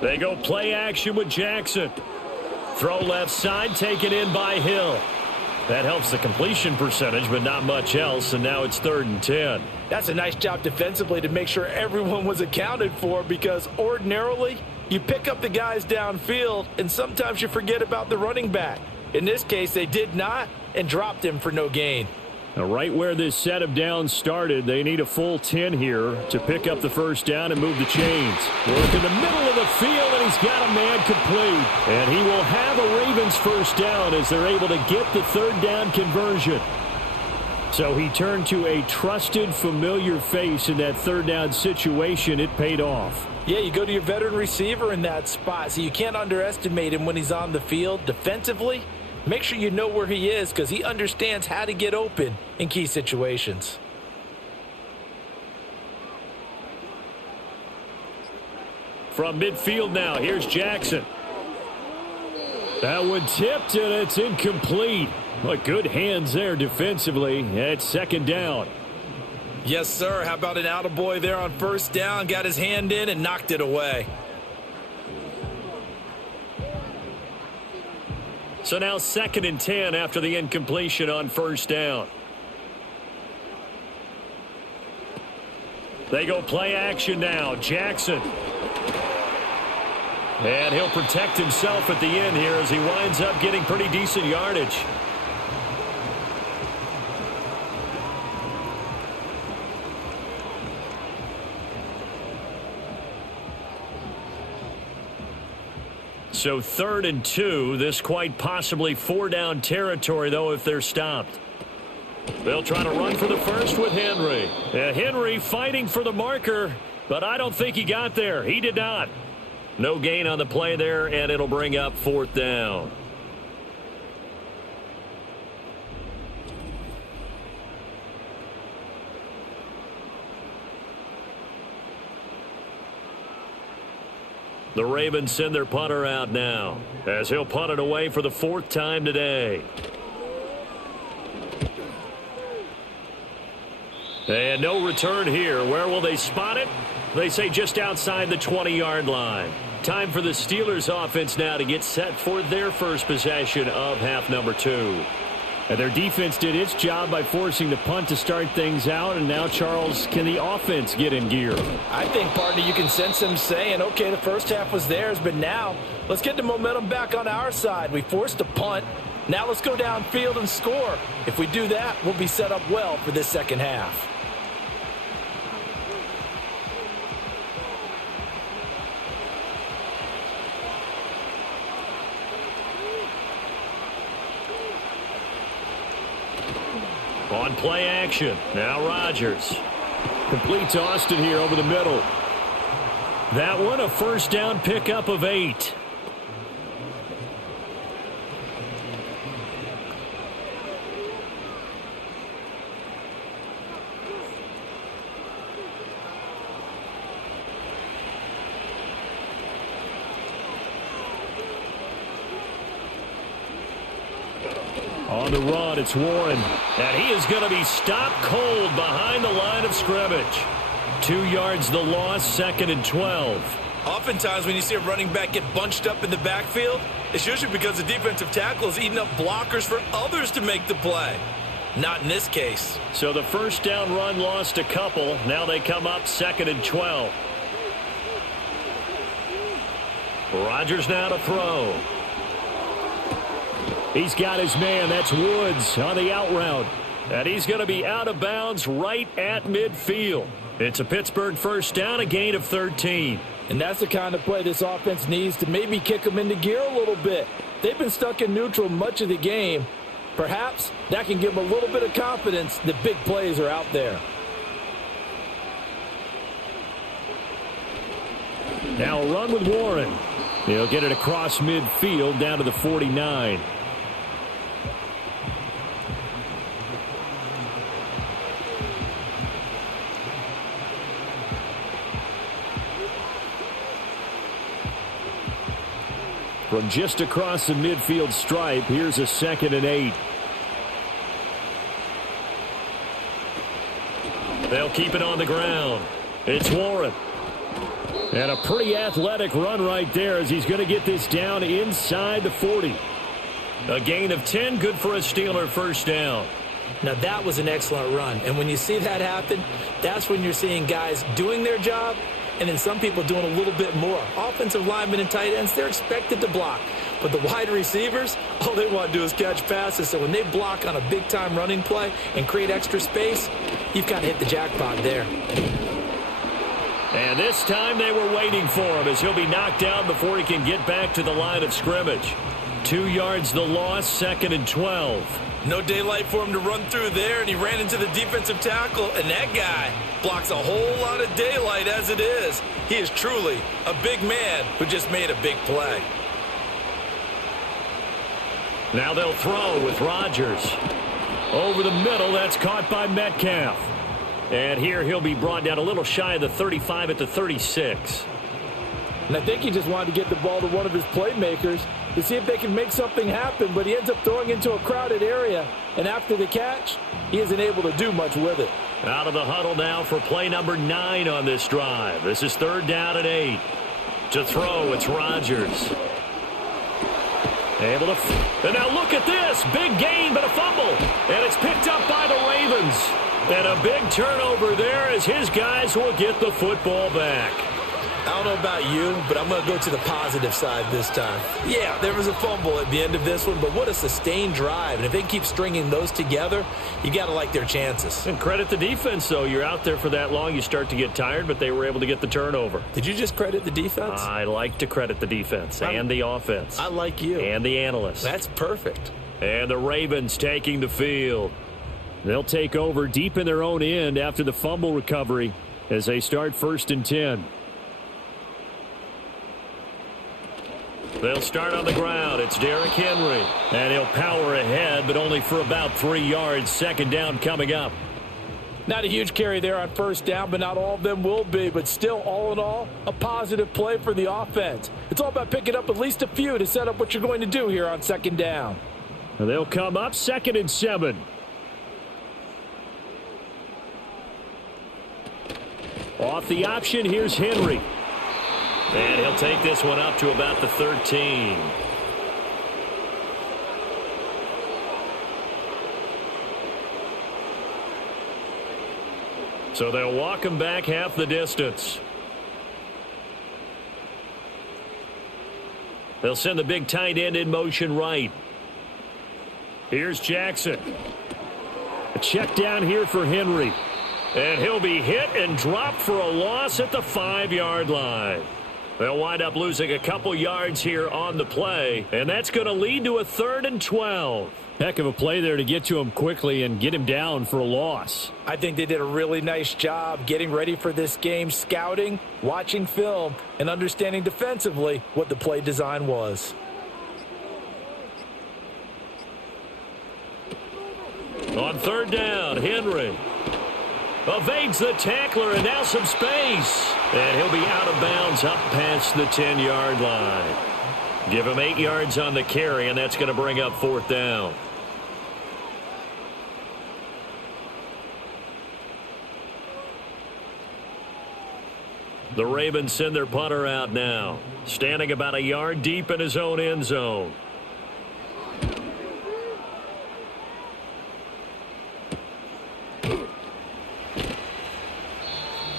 They go play action with Jackson. Throw left side, taken in by Hill. That helps the completion percentage, but not much else, and now it's 3rd and 10. That's a nice job defensively to make sure everyone was accounted for, because ordinarily you pick up the guys downfield and sometimes you forget about the running back. In this case, they did not and dropped him for no gain. Now, right where this set of downs started, they need a full 10 here to pick up the first down and move the chains. Work in the middle of the field, and he's got a man complete. And he will have a Ravens first down as they're able to get the 3rd down conversion. So he turned to a trusted, familiar face in that 3rd down situation. It paid off. Yeah, you go to your veteran receiver in that spot, so you can't underestimate him when he's on the field defensively. Make sure you know where he is, because he understands how to get open in key situations. From midfield now, here's Jackson. That one tipped, and it's incomplete. But good hands there defensively at 2nd down. Yes, sir. How about an attaboy there on first down? Got his hand in and knocked it away. So now 2nd and 10 after the incompletion on first down. They go play action now. Jackson. And he'll protect himself at the end here as he winds up getting pretty decent yardage. So 3rd and 2. This quite possibly 4-down territory, though, if they're stopped. They'll try to run for the first with Henry. Henry fighting for the marker, but I don't think he got there. He did not. No gain on the play there, and it'll bring up 4th down. The Ravens send their punter out now, as he'll punt it away for the 4th time today. And no return here. Where will they spot it? They say just outside the 20-yard line. Time for the Steelers offense now to get set for their first possession of half number 2. And their defense did its job by forcing the punt to start things out. And now, Charles, can the offense get in gear? I think, partner, you can sense them saying, okay, the first half was theirs, but now let's get the momentum back on our side. We forced a punt. Now let's go downfield and score. If we do that, we'll be set up well for this second half. On play action, now Rodgers. Complete to Austin here over the middle. That one a first down pickup of 8. On the run, it's Warren. And he is going to be stopped cold behind the line of scrimmage. 2 yards the loss, 2nd and 12. Oftentimes when you see a running back get bunched up in the backfield, it's usually because the defensive tackle is eating up blockers for others to make the play. Not in this case. So the first down run lost a couple. Now they come up 2nd and 12. Rodgers now to throw. He's got his man. That's Woods on the out route. And he's going to be out of bounds right at midfield. It's a Pittsburgh first down, a gain of 13. And that's the kind of play this offense needs to maybe kick them into gear a little bit. They've been stuck in neutral much of the game. Perhaps that can give them a little bit of confidence that big plays are out there. Now a run with Warren. He'll get it across midfield down to the 49. From just across the midfield stripe, here's a 2nd and 8. They'll keep it on the ground. It's Warren. And a pretty athletic run right there as he's going to get this down inside the 40. A gain of 10, good for a Steeler first down. Now that was an excellent run. And when you see that happen, that's when you're seeing guys doing their job and then some people doing a little bit more. Offensive linemen and tight ends, they're expected to block. But the wide receivers, all they want to do is catch passes. So when they block on a big-time running play and create extra space, you've got to hit the jackpot there. And this time they were waiting for him as he'll be knocked down before he can get back to the line of scrimmage. 2 yards the loss, 2nd and 12. No daylight for him to run through there, and he ran into the defensive tackle, and that guy blocks a whole lot of daylight as it is. He is truly a big man who just made a big play. Now they'll throw with Rodgers. Over the middle, that's caught by Metcalf. And here he'll be brought down a little shy of the 35 at the 36. And I think he just wanted to get the ball to one of his playmakers to see if they can make something happen, but he ends up throwing into a crowded area. And after the catch, he isn't able to do much with it. Out of the huddle now for play number 9 on this drive. This is 3rd down and 8. To throw, it's Rodgers. Able to... And now look at this. Big gain, but a fumble. And it's picked up by the Ravens. And a big turnover there as his guys will get the football back. I don't know about you, but I'm going to go to the positive side this time. Yeah, there was a fumble at the end of this one, but what a sustained drive. And if they keep stringing those together, you got to like their chances. And credit the defense, though. You're out there for that long, you start to get tired, but they were able to get the turnover. Did you just credit the defense? I like to credit the defense and the offense. I like you. And the analysts. That's perfect. And the Ravens taking the field. They'll take over deep in their own end after the fumble recovery as they start 1st and 10. They'll start on the ground. It's Derrick Henry. And he'll power ahead, but only for about 3 yards. 2nd down coming up. Not a huge carry there on 1st down, but not all of them will be. But still, all in all, a positive play for the offense. It's all about picking up at least a few to set up what you're going to do here on 2nd down. And they'll come up 2nd and 7. Off the option, here's Henry. And he'll take this one up to about the 13. So they'll walk him back half the distance. They'll send the big tight end in motion right. Here's Jackson. A check down here for Henry. And he'll be hit and dropped for a loss at the 5-yard line. They'll wind up losing a couple yards here on the play, and that's going to lead to a 3rd and 12. Heck of a play there to get to him quickly and get him down for a loss. I think they did a really nice job getting ready for this game, scouting, watching film, and understanding defensively what the play design was. On 3rd down, Henry evades the tackler, and now some space. And he'll be out of bounds up past the 10-yard line. Give him 8 yards on the carry, and that's going to bring up 4th down. The Ravens send their punter out now, standing about a yard deep in his own end zone.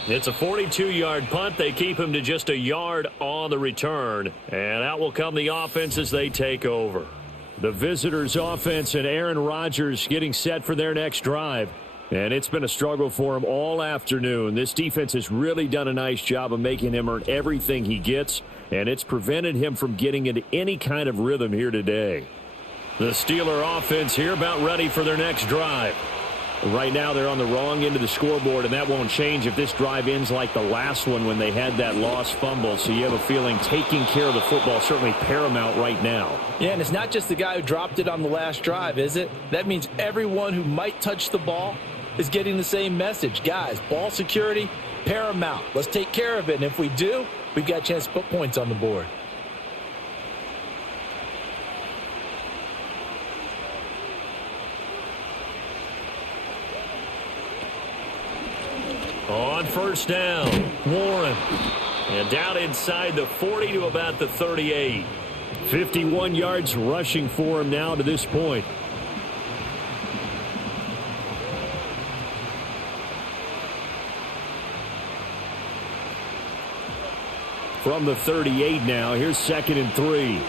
It's a 42-yard punt. They keep him to just a yard on the return. And out will come the offense as they take over. The visitors' offense and Aaron Rodgers getting set for their next drive. And it's been a struggle for him all afternoon. This defense has really done a nice job of making him earn everything he gets. And it's prevented him from getting into any kind of rhythm here today. The Steeler offense here about ready for their next drive. Right now they're on the wrong end of the scoreboard, and that won't change if this drive ends like the last one when they had that lost fumble. So you have a feeling taking care of the football is certainly paramount right now. Yeah, and it's not just the guy who dropped it on the last drive, is it? That means everyone who might touch the ball is getting the same message. Guys, ball security, paramount. Let's take care of it, and if we do, we've got a chance to put points on the board. On first down, Warren. And down inside the 40 to about the 38. 51 yards rushing for him now to this point. From the 38 now, here's 2nd and 3.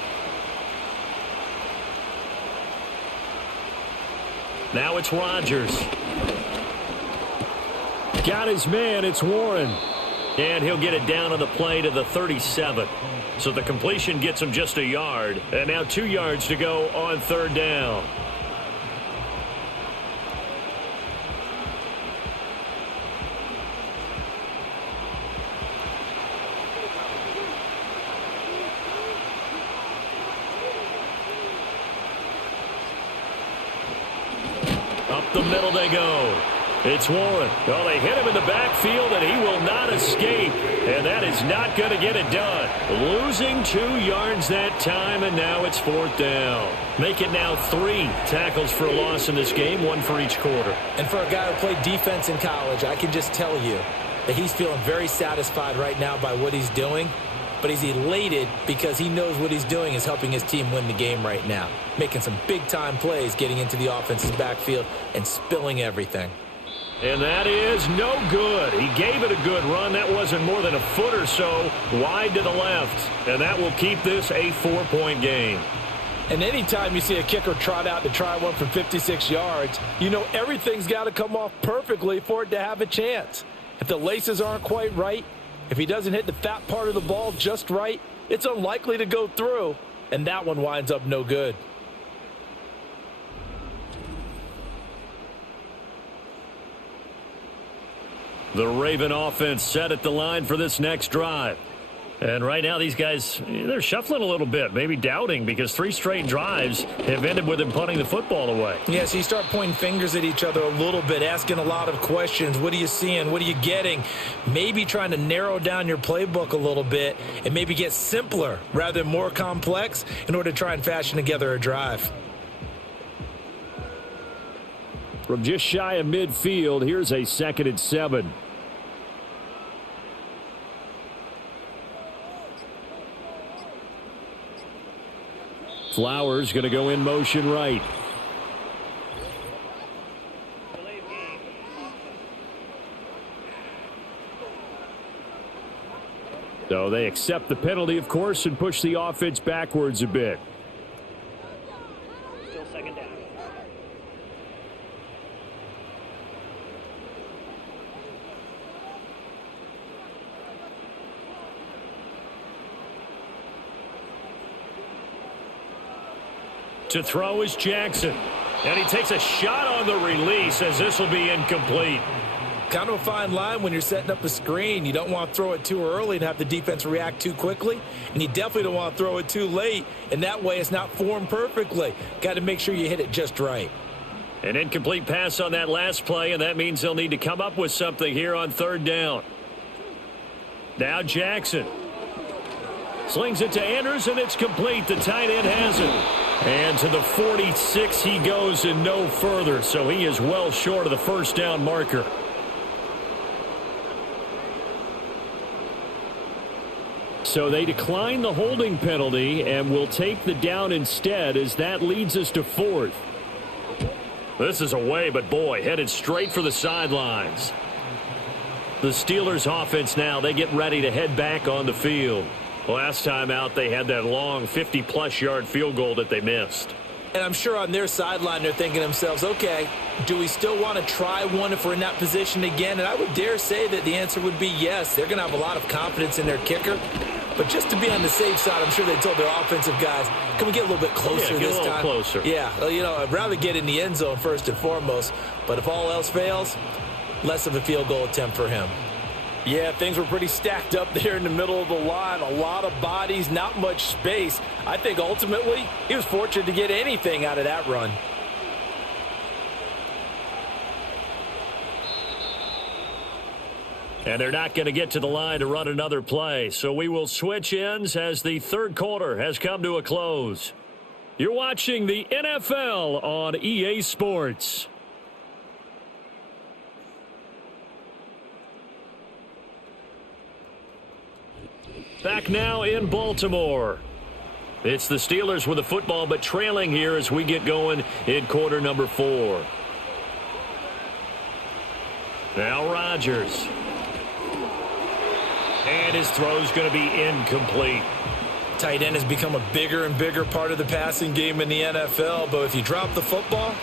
Now it's Rodgers. Got his man, it's Warren. And he'll get it down on the play to the 37. So the completion gets him just a yard. And now 2 yards to go on third down. Up the middle they go. It's Warren. Well, they hit him in the backfield, and he will not escape. And that is not going to get it done. Losing 2 yards that time, and now it's 4th down. Make it now 3 tackles for a loss in this game, 1 for each quarter. And for a guy who played defense in college, I can just tell you that he's feeling very satisfied right now by what he's doing. But he's elated because he knows what he's doing is helping his team win the game right now. Making some big-time plays, getting into the offense's backfield, and spilling everything. And that is no good. He gave it a good run. That wasn't more than a foot or so wide to the left. And that will keep this a 4-point game. And anytime you see a kicker trot out to try one from 56 yards, you know everything's got to come off perfectly for it to have a chance. If the laces aren't quite right, if he doesn't hit the fat part of the ball just right, it's unlikely to go through. And that one winds up no good. The Raven offense set at the line for this next drive. And right now these guys, they're shuffling a little bit, maybe doubting, because 3 straight drives have ended with them punting the football away. Yeah, so you start pointing fingers at each other a little bit, asking a lot of questions. What are you seeing? What are you getting? Maybe trying to narrow down your playbook a little bit and maybe get simpler rather than more complex in order to try and fashion together a drive. From just shy of midfield, here's a 2nd and 7. Flowers going to go in motion right. So they accept the penalty, of course, and push the offense backwards a bit. Still 2nd down. To throw is Jackson. And he takes a shot on the release as this will be incomplete. Kind of a fine line when you're setting up a screen. You don't want to throw it too early and have the defense react too quickly. And you definitely don't want to throw it too late. And that way it's not formed perfectly. Got to make sure you hit it just right. An incomplete pass on that last play, and that means they'll need to come up with something here on 3rd down. Now Jackson. Slings it to Andrews, and it's complete. The tight end has it. And to the 46 he goes and no further. So he is well short of the 1st down marker. So they decline the holding penalty and will take the down instead, as that leads us to 4th. This is away, but boy, headed straight for the sidelines. The Steelers offense now, they get ready to head back on the field. Last time out, they had that long 50-plus yard field goal that they missed. And I'm sure on their sideline they're thinking to themselves, okay, do we still want to try one if we're in that position again? And I would dare say that the answer would be yes. They're going to have a lot of confidence in their kicker. But just to be on the safe side, I'm sure they told their offensive guys, can we get a little bit closer this time? Get a little closer. Yeah, well, you know, I'd rather get in the end zone first and foremost. But if all else fails, less of a field goal attempt for him. Yeah, things were pretty stacked up there in the middle of the line. A lot of bodies, not much space. I think ultimately he was fortunate to get anything out of that run. And they're not going to get to the line to run another play. So we will switch ends as the third quarter has come to a close. You're watching the NFL on EA Sports. Back now in Baltimore. It's the Steelers with the football, but trailing here as we get going in quarter number 4. Now Rodgers. And his throw's going to be incomplete. Tight end has become a bigger and bigger part of the passing game in the NFL, but if you drop the football,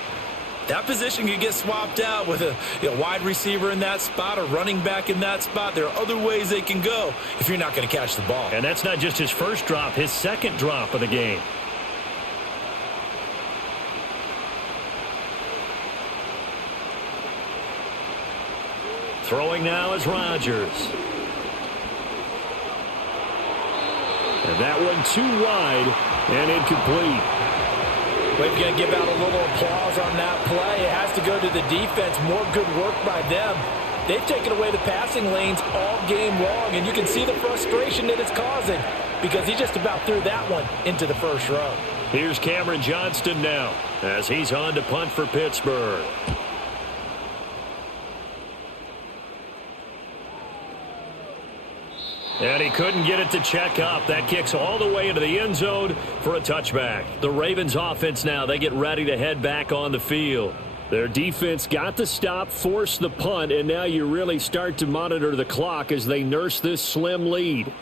that position could get swapped out with a wide receiver in that spot, a running back in that spot. There are other ways they can go if you're not going to catch the ball. And that's not just his first drop, his second drop of the game. Throwing now is Rodgers. And that one too wide and incomplete. We're going to give out a little applause on that play. It has to go to the defense. More good work by them. They've taken away the passing lanes all game long, and you can see the frustration that it's causing because he just about threw that one into the first row. Here's Cameron Johnston now as he's on to punt for Pittsburgh. And he couldn't get it to check up. That kicks all the way into the end zone for a touchback. The Ravens offense now, they get ready to head back on the field. Their defense got the stop, forced the punt, and now you really start to monitor the clock as they nurse this slim lead.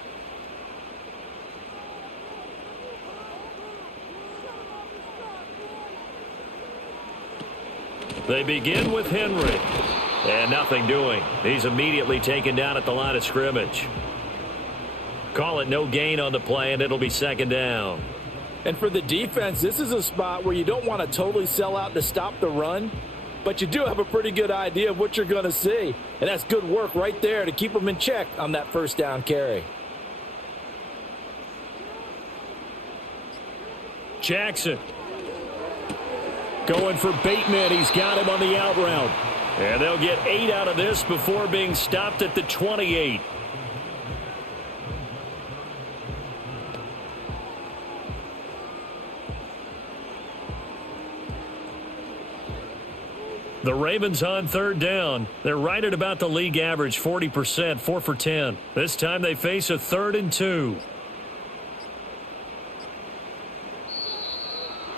They begin with Henry. And nothing doing. He's immediately taken down at the line of scrimmage. Call it no gain on the play, and it'll be second down. And for the defense, this is a spot where you don't want to totally sell out to stop the run, but you do have a pretty good idea of what you're going to see. And that's good work right there to keep them in check on that first down carry. Jackson. Going for Bateman. He's got him on the out route. And they'll get 8 out of this before being stopped at the 28. The Ravens on third down. They're right at about the league average, 40%, 4 for 10. This time they face a 3rd and 2.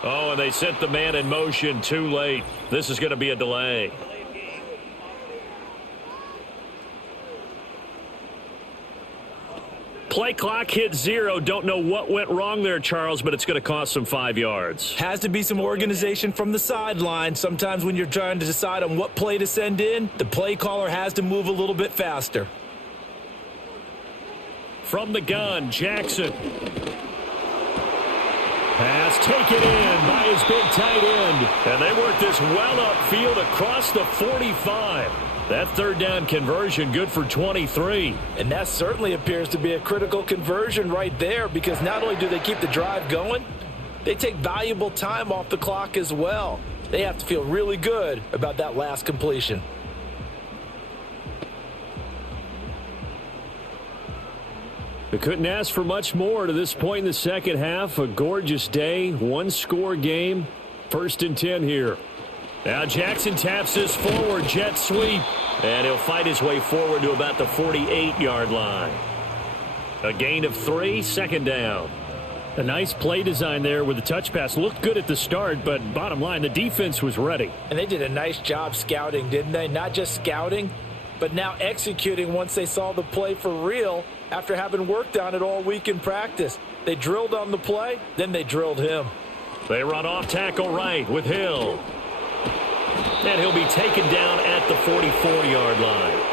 Oh, and they sent the man in motion too late. This is going to be a delay. Play clock hit 0. Don't know what went wrong there, Charles, but it's going to cost them 5 yards. Has to be some organization from the sideline. Sometimes when you're trying to decide on what play to send in, the play caller has to move a little bit faster. From the gun, Jackson. Pass taken in by his big tight end. And they work this well upfield across the 45. That third down conversion good for 23. And that certainly appears to be a critical conversion right there because not only do they keep the drive going, they take valuable time off the clock as well. They have to feel really good about that last completion. They couldn't ask for much more to this point in the second half. A gorgeous day, one-score game. 1st and 10 here. Now Jackson taps this forward, jet sweep. And he'll fight his way forward to about the 48-yard line. A gain of 3, second down. A nice play design there with the touch pass. Looked good at the start, but bottom line, the defense was ready. And they did a nice job scouting, didn't they? Not just scouting, but now executing once they saw the play for real after having worked on it all week in practice. They drilled on the play, then they drilled him. They run off tackle right with Hill. And he'll be taken down at the 44-yard line.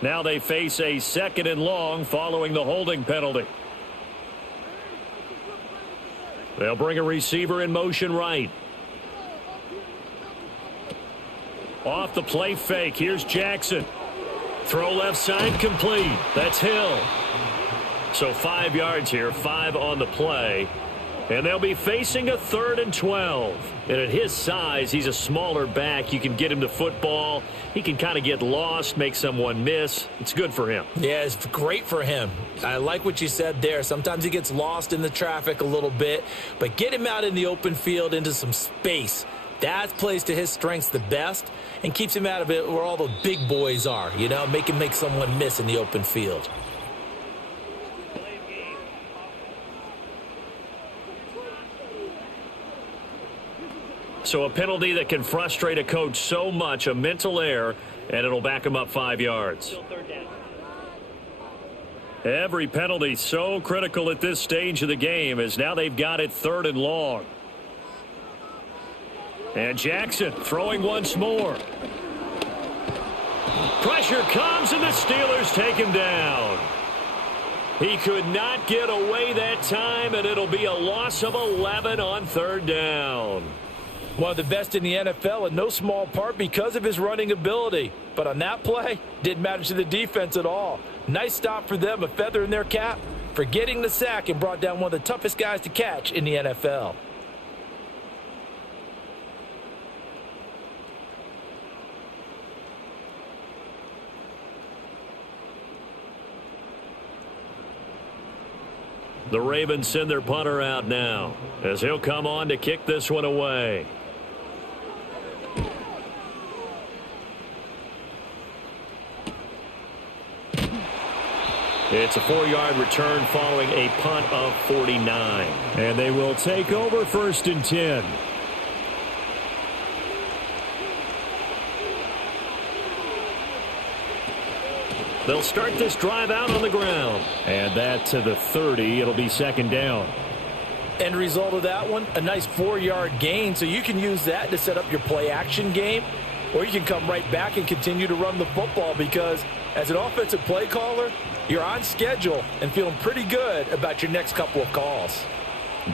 Now they face a 2nd and long following the holding penalty. They'll bring a receiver in motion right. Off the play fake. Here's Jackson. Throw left side complete. That's Hill. So 5 yards here, 5 on the play. And they'll be facing a 3rd and 12. And at his size, he's a smaller back. You can get him the football. He can kind of get lost, make someone miss. It's good for him. Yeah, it's great for him. I like what you said there. Sometimes he gets lost in the traffic a little bit. But get him out in the open field into some space. That plays to his strengths the best and keeps him out of it where all the big boys are. You know, make him make someone miss in the open field. So a penalty that can frustrate a coach so much, a mental error, and it'll back him up 5 yards. Every penalty so critical at this stage of the game as now they've got it 3rd and long. And Jackson throwing once more. Pressure comes and the Steelers take him down. He could not get away that time, and it'll be a loss of 11 on 3rd down. One of the best in the NFL in no small part because of his running ability. But on that play, didn't matter to the defense at all. Nice stop for them, a feather in their cap for getting the sack and brought down one of the toughest guys to catch in the NFL. The Ravens send their punter out now as he'll come on to kick this one away. It's a 4-yard return following a punt of 49. And they will take over 1st and 10. They'll start this drive out on the ground. And that to the 30. It'll be 2nd down. End result of that one, a nice 4-yard gain. So you can use that to set up your play action game. Or you can come right back and continue to run the football because as an offensive play caller, you're on schedule and feeling pretty good about your next couple of calls.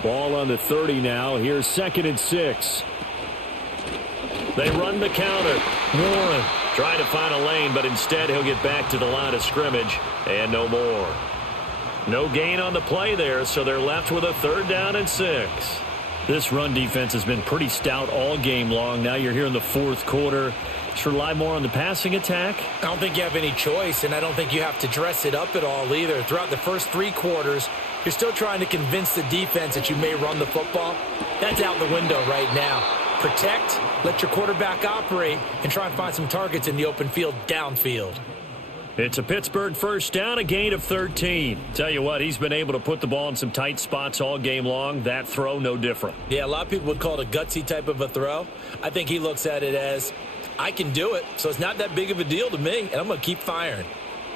Ball on the 30 now. Here's 2nd and 6. They run the counter. Warren trying to find a lane, but instead he'll get back to the line of scrimmage and no more. No gain on the play there, so they're left with a 3rd down and 6. This run defense has been pretty stout all game long. Now you're here in the 4th quarter. Just rely more on the passing attack? I don't think you have any choice, and I don't think you have to dress it up at all either. Throughout the first 3 quarters, you're still trying to convince the defense that you may run the football. That's out the window right now. Protect, let your quarterback operate, and try and find some targets in the open field downfield. It's a Pittsburgh 1st down, a gain of 13. Tell you what, he's been able to put the ball in some tight spots all game long. That throw, no different. Yeah, a lot of people would call it a gutsy type of a throw. I think he looks at it as, I can do it, so it's not that big of a deal to me, and I'm going to keep firing.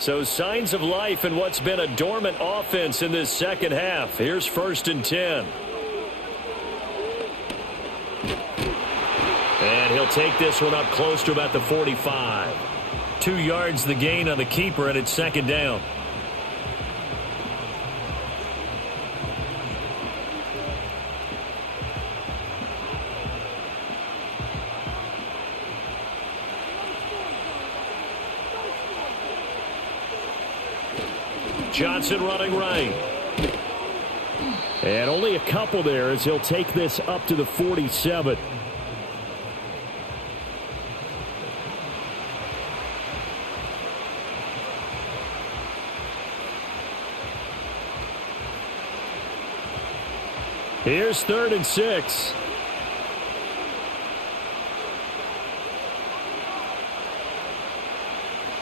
So signs of life in what's been a dormant offense in this second half. Here's 1st and 10. And he'll take this one up close to about the 45. 2 yards the gain on the keeper, and it's 2nd down. Johnson running right. And only a couple there as he'll take this up to the 47. Here's 3rd and 6.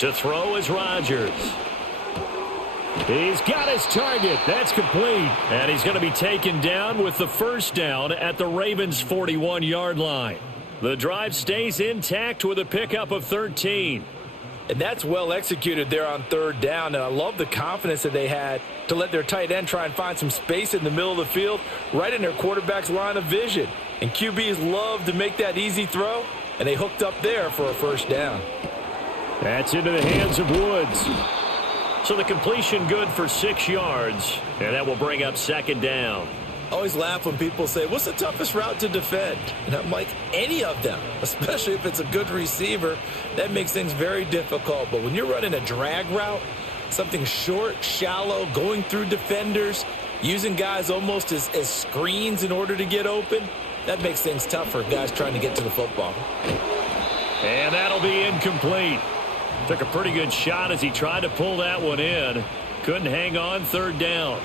To throw is Rodgers. He's got his target. That's complete. And he's going to be taken down with the first down at the Ravens' 41-yard line. The drive stays intact with a pickup of 13. And that's well executed there on third down. And I love the confidence that they had to let their tight end try and find some space in the middle of the field, right in their quarterback's line of vision. And QBs love to make that easy throw, and they hooked up there for a first down. That's into the hands of Woods. So the completion good for 6 yards, and that will bring up second down. I always laugh when people say, what's the toughest route to defend? And I'm like, any of them, especially if it's a good receiver. That makes things very difficult. But when you're running a drag route, something short, shallow, going through defenders, using guys almost as screens in order to get open, that makes things tough for guys trying to get to the football. And that'll be incomplete. Took a pretty good shot as he tried to pull that one in. Couldn't hang on third down.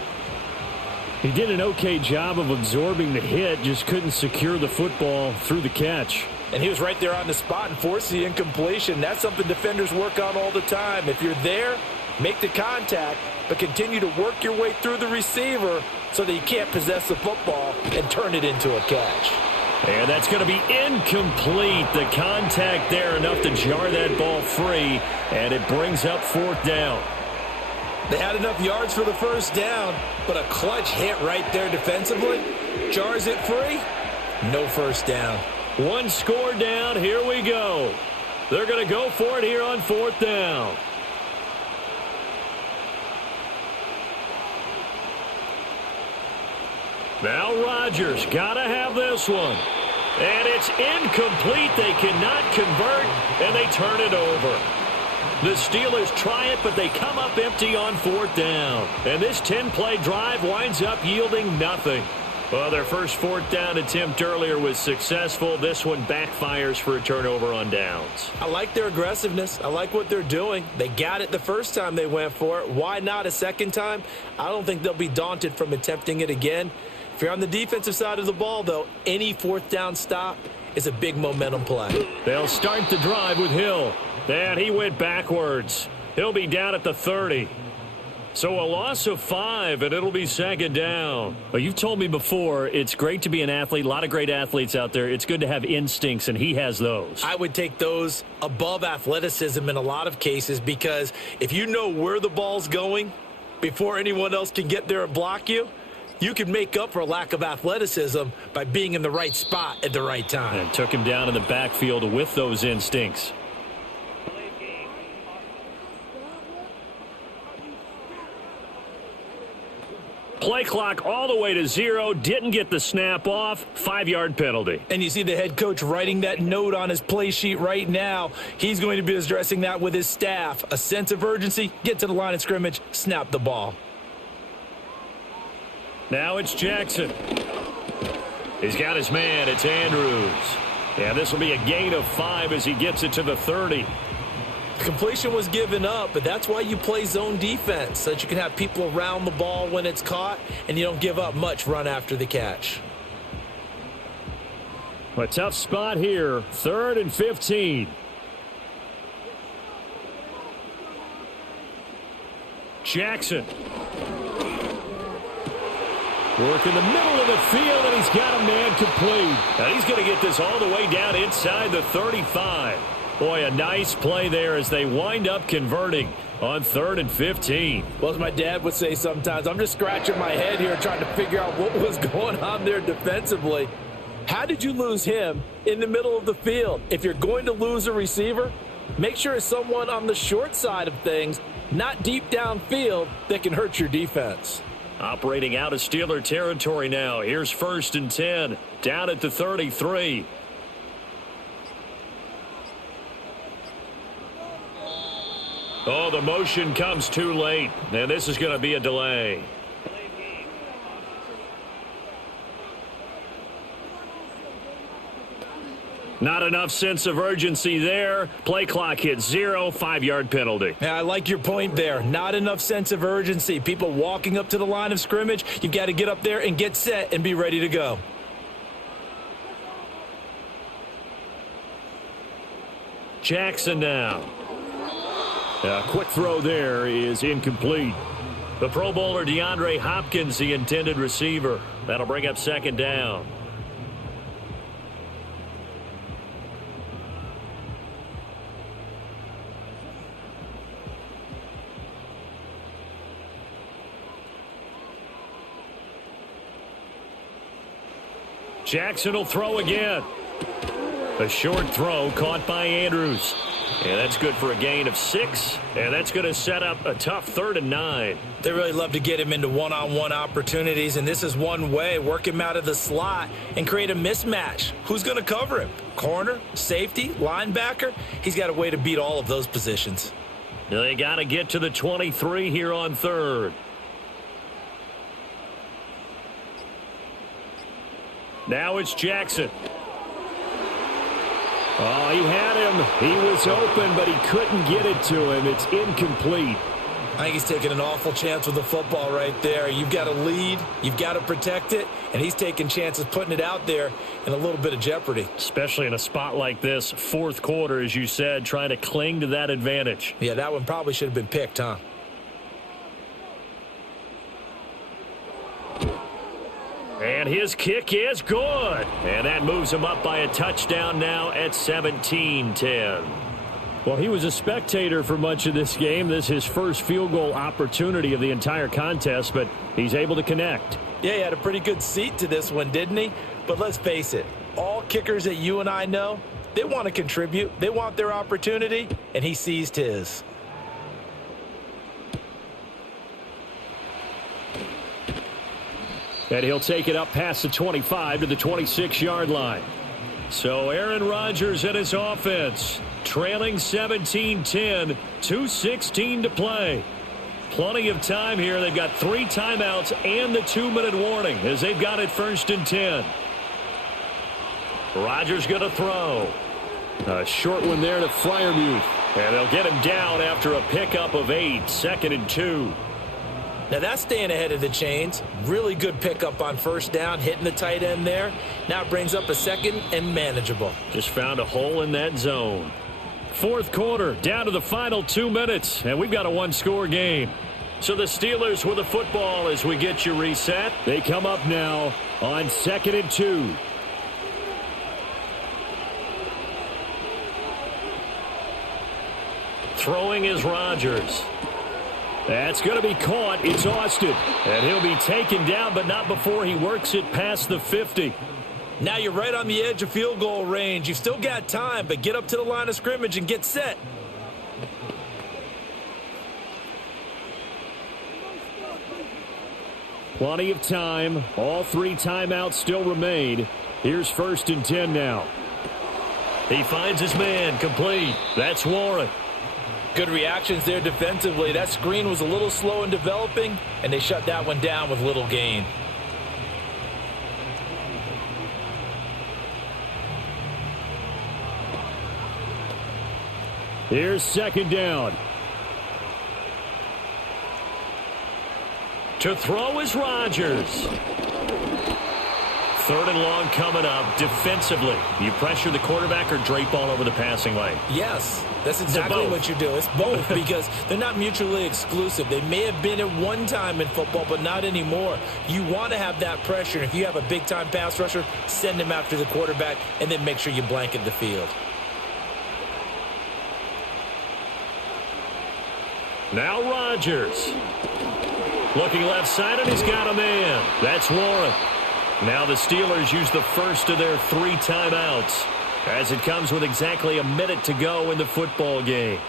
He did an okay job of absorbing the hit, just couldn't secure the football through the catch. And he was right there on the spot and forced the incompletion. That's something defenders work on all the time. If you're there, make the contact, but continue to work your way through the receiver so that you can't possess the football and turn it into a catch. And that's going to be incomplete. The contact there enough to jar that ball free, and it brings up fourth down. They had enough yards for the first down, but a clutch hit right there defensively jars it free. No first down. One score down. Here we go. They're going to go for it here on fourth down. Now Rodgers got to have this one. And it's incomplete. They cannot convert, and they turn it over. The Steelers try it, but they come up empty on fourth down. And this 10-play drive winds up yielding nothing. Well, their first fourth down attempt earlier was successful. This one backfires for a turnover on downs. I like their aggressiveness. I like what they're doing. They got it the first time they went for it. Why not a second time? I don't think they'll be daunted from attempting it again. If you're on the defensive side of the ball, though, any fourth down stop is a big momentum play. They'll start the drive with Hill. And he went backwards. He'll be down at the 30. So a loss of 5, and it'll be second down. Well, you've told me before, it's great to be an athlete. A lot of great athletes out there. It's good to have instincts, and he has those. I would take those above athleticism in a lot of cases, because if you know where the ball's going before anyone else can get there and block you, you can make up for a lack of athleticism by being in the right spot at the right time. And took him down in the backfield with those instincts. Play clock all the way to 0. Didn't get the snap off. 5-yard penalty. And you see the head coach writing that note on his play sheet right now. He's going to be addressing that with his staff. A sense of urgency, get to the line of scrimmage, snap the ball. Now it's Jackson. He's got his man. It's Andrews. Yeah, this will be a gain of 5 as he gets it to the 30. Completion was given up, but that's why you play zone defense, so that you can have people around the ball when it's caught, and you don't give up much run after the catch. A tough spot here. 3rd and 15. Jackson. Work in the middle of the field, and he's got a man complete. And he's going to get this all the way down inside the 35. Boy, a nice play there as they wind up converting on 3rd and 15. Well, as my dad would say sometimes, I'm just scratching my head here trying to figure out what was going on there defensively. How did you lose him in the middle of the field? If you're going to lose a receiver, make sure it's someone on the short side of things, not deep downfield, that can hurt your defense. Operating out of Steeler territory now. Here's 1st and 10, down at the 33. Oh, the motion comes too late, and this is going to be a delay. Not enough sense of urgency there. Play clock hits 0, 5-yard penalty. Yeah, I like your point there. Not enough sense of urgency. People walking up to the line of scrimmage, you've got to get up there and get set and be ready to go. Jackson now. A quick throw there is incomplete. The Pro Bowler DeAndre Hopkins, the intended receiver. That'll bring up second down. Jackson will throw again. A short throw caught by Andrews. And that's good for a gain of 6. And that's going to set up a tough 3rd and 9. They really love to get him into one-on-one opportunities, and this is one way. Work him out of the slot and create a mismatch. Who's going to cover him? Corner, safety, linebacker? He's got a way to beat all of those positions. They got to get to the 23 here on 3rd. Now it's Jackson. Oh, he had him. He was open, but he couldn't get it to him. It's incomplete. I think he's taking an awful chance with the football right there. You've got to lead. You've got to protect it. And he's taking chances putting it out there in a little bit of jeopardy. Especially in a spot like this, 4th quarter, as you said, trying to cling to that advantage. Yeah, that one probably should have been picked, huh? And his kick is good. And that moves him up by a touchdown now at 17-10. Well, he was a spectator for much of this game. This is his first field goal opportunity of the entire contest, but he's able to connect. Yeah, he had a pretty good seat to this one, didn't he? But let's face it, all kickers that you and I know, they want to contribute. They want their opportunity, and he seized his. And he'll take it up past the 25 to the 26-yard line. So Aaron Rodgers and his offense trailing 17-10, 2:16 to play. Plenty of time here. They've got 3 timeouts and the 2-minute warning as they've got it 1st and 10. Rodgers going to throw. A short one there to Freiermuth. And they'll get him down after a pickup of 8, 2nd and 2. Now that's staying ahead of the chains. Really good pickup on 1st down, hitting the tight end there. Now it brings up a 2nd and manageable. Just found a hole in that zone. 4th quarter, down to the final 2 minutes, and we've got a 1-score game. So the Steelers with the football as we get you reset. They come up now on 2nd and 2. Throwing is Rodgers. That's going to be caught. It's Austin. And he'll be taken down, but not before he works it past the 50. Now you're right on the edge of field goal range. You've still got time, but get up to the line of scrimmage and get set. Plenty of time. All 3 timeouts still remain. Here's 1st and 10 now. He finds his man complete. That's Warren. Good reactions there defensively. That screen was a little slow in developing, and they shut that one down with little gain. Here's 2nd down. To throw is Rodgers. 3rd and long coming up defensively. You pressure the quarterback or drape all over the passing lane? Yes, that's exactly what you do. It's both because they're not mutually exclusive. They may have been at one time in football, but not anymore. You want to have that pressure. And if you have a big-time pass rusher, send him after the quarterback and then make sure you blanket the field. Now Rodgers. Looking left side, and he's got a man. That's Warren. Now the Steelers use the 1st of their 3 timeouts as it comes with exactly a minute to go in the football game.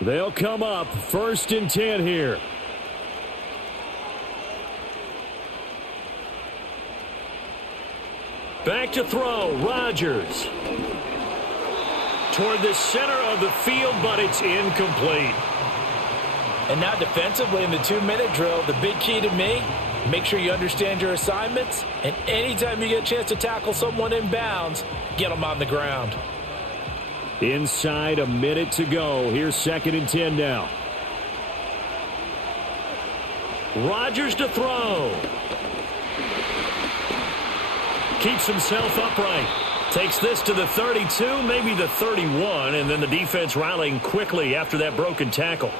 They'll come up 1st and 10 here. Back to throw, Rodgers. Toward the center of the field, but it's incomplete. And now defensively in the 2-minute drill, the big key to me, make sure you understand your assignments, and anytime you get a chance to tackle someone in bounds, get them on the ground. Inside a minute to go. Here's 2nd and 10 now. Rodgers to throw. Keeps himself upright. Takes this to the 32, maybe the 31, and then the defense rallying quickly after that broken tackle.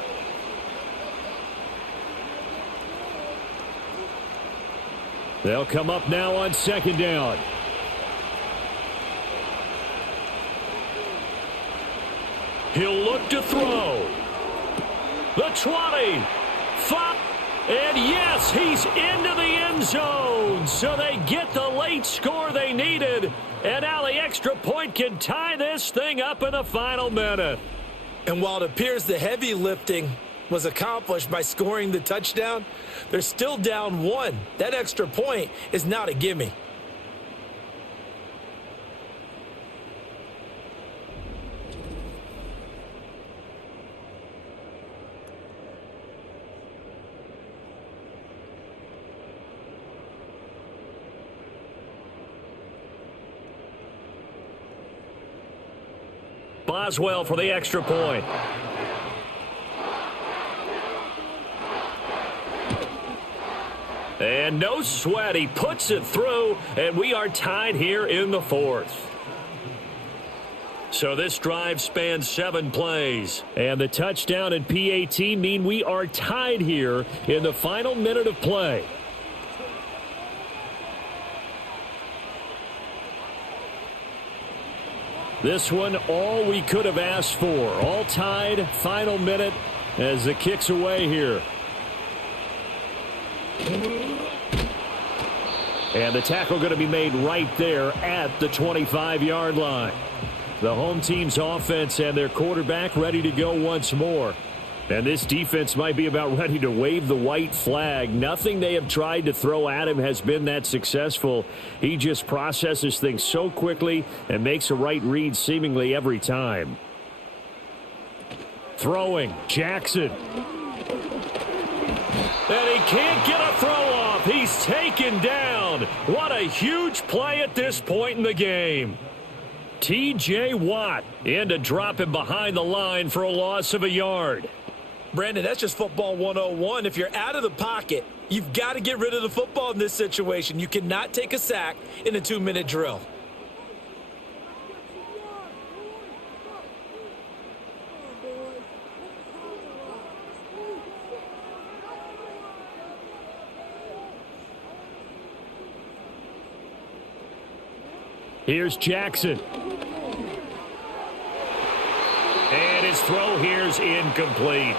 They'll come up now on second down. He'll look to throw. The 20. 5. And yes, he's into the end zone. So they get the late score they needed. And now the extra point can tie this thing up in the final minute. And while it appears the heavy lifting was accomplished by scoring the touchdown, they're still down 1. That extra point is not a gimme. Boswell for the extra point. And no sweat. He puts it through, and we are tied here in the 4th. So this drive spans 7 plays. And the touchdown and PAT mean we are tied here in the final minute of play. This one, all we could have asked for. All tied, final minute as the kick's away here. And the tackle going to be made right there at the 25-yard line. The home team's offense and their quarterback ready to go once more. And this defense might be about ready to wave the white flag. Nothing they have tried to throw at him has been that successful. He just processes things so quickly and makes a right read seemingly every time. Throwing, Jackson. And he can't get a throw off. He's taken down. What a huge play at this point in the game. T.J. Watt in to drop him behind the line for a loss of a yard. Brandon, that's just football 101. If you're out of the pocket, you've got to get rid of the football in this situation. You cannot take a sack in a 2-minute drill. Here's Jackson. And his throw here's incomplete.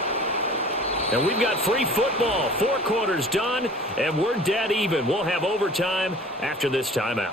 And we've got free football. 4 quarters done, and we're dead even. We'll have overtime after this timeout.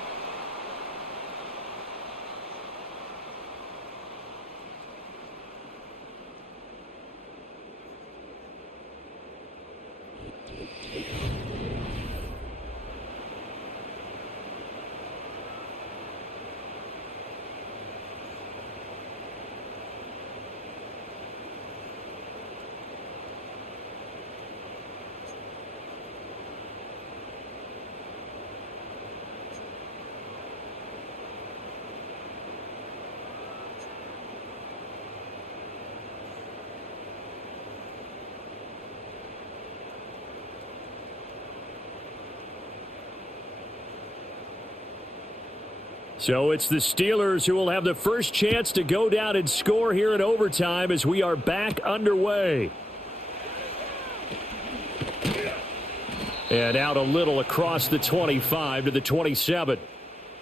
So it's the Steelers who will have the first chance to go down and score here in overtime as we are back underway. And out a little across the 25 to the 27.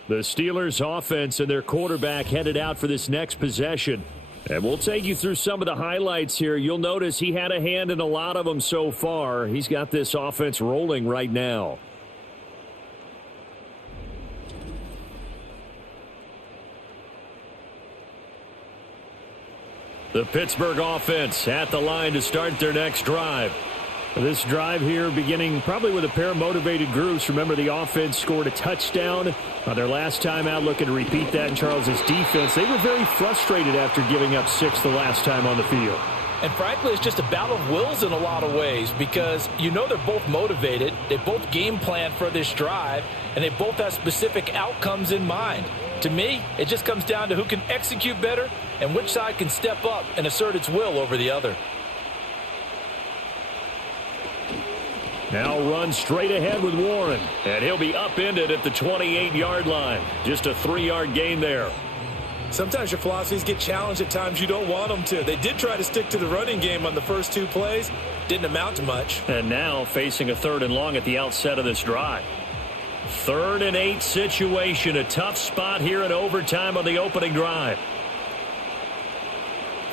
The Steelers offense and their quarterback headed out for this next possession. And we'll take you through some of the highlights here. You'll notice he had a hand in a lot of them so far. He's got this offense rolling right now. The Pittsburgh offense at the line to start their next drive. This drive here beginning probably with a pair of motivated groups. Remember, the offense scored a touchdown on their last time out, looking to repeat that in Charles's defense. They were very frustrated after giving up 6 the last time on the field. And frankly, it's just a battle of wills in a lot of ways because you know they're both motivated. They both game plan for this drive, and they both have specific outcomes in mind. To me, it just comes down to who can execute better and which side can step up and assert its will over the other. Now run straight ahead with Warren. And he'll be upended at the 28-yard line. Just a 3-yard gain there. Sometimes your philosophies get challenged at times you don't want them to. They did try to stick to the running game on the first 2 plays. Didn't amount to much. And now facing a 3rd and long at the outset of this drive. 3rd and 8 situation. A tough spot here in overtime on the opening drive.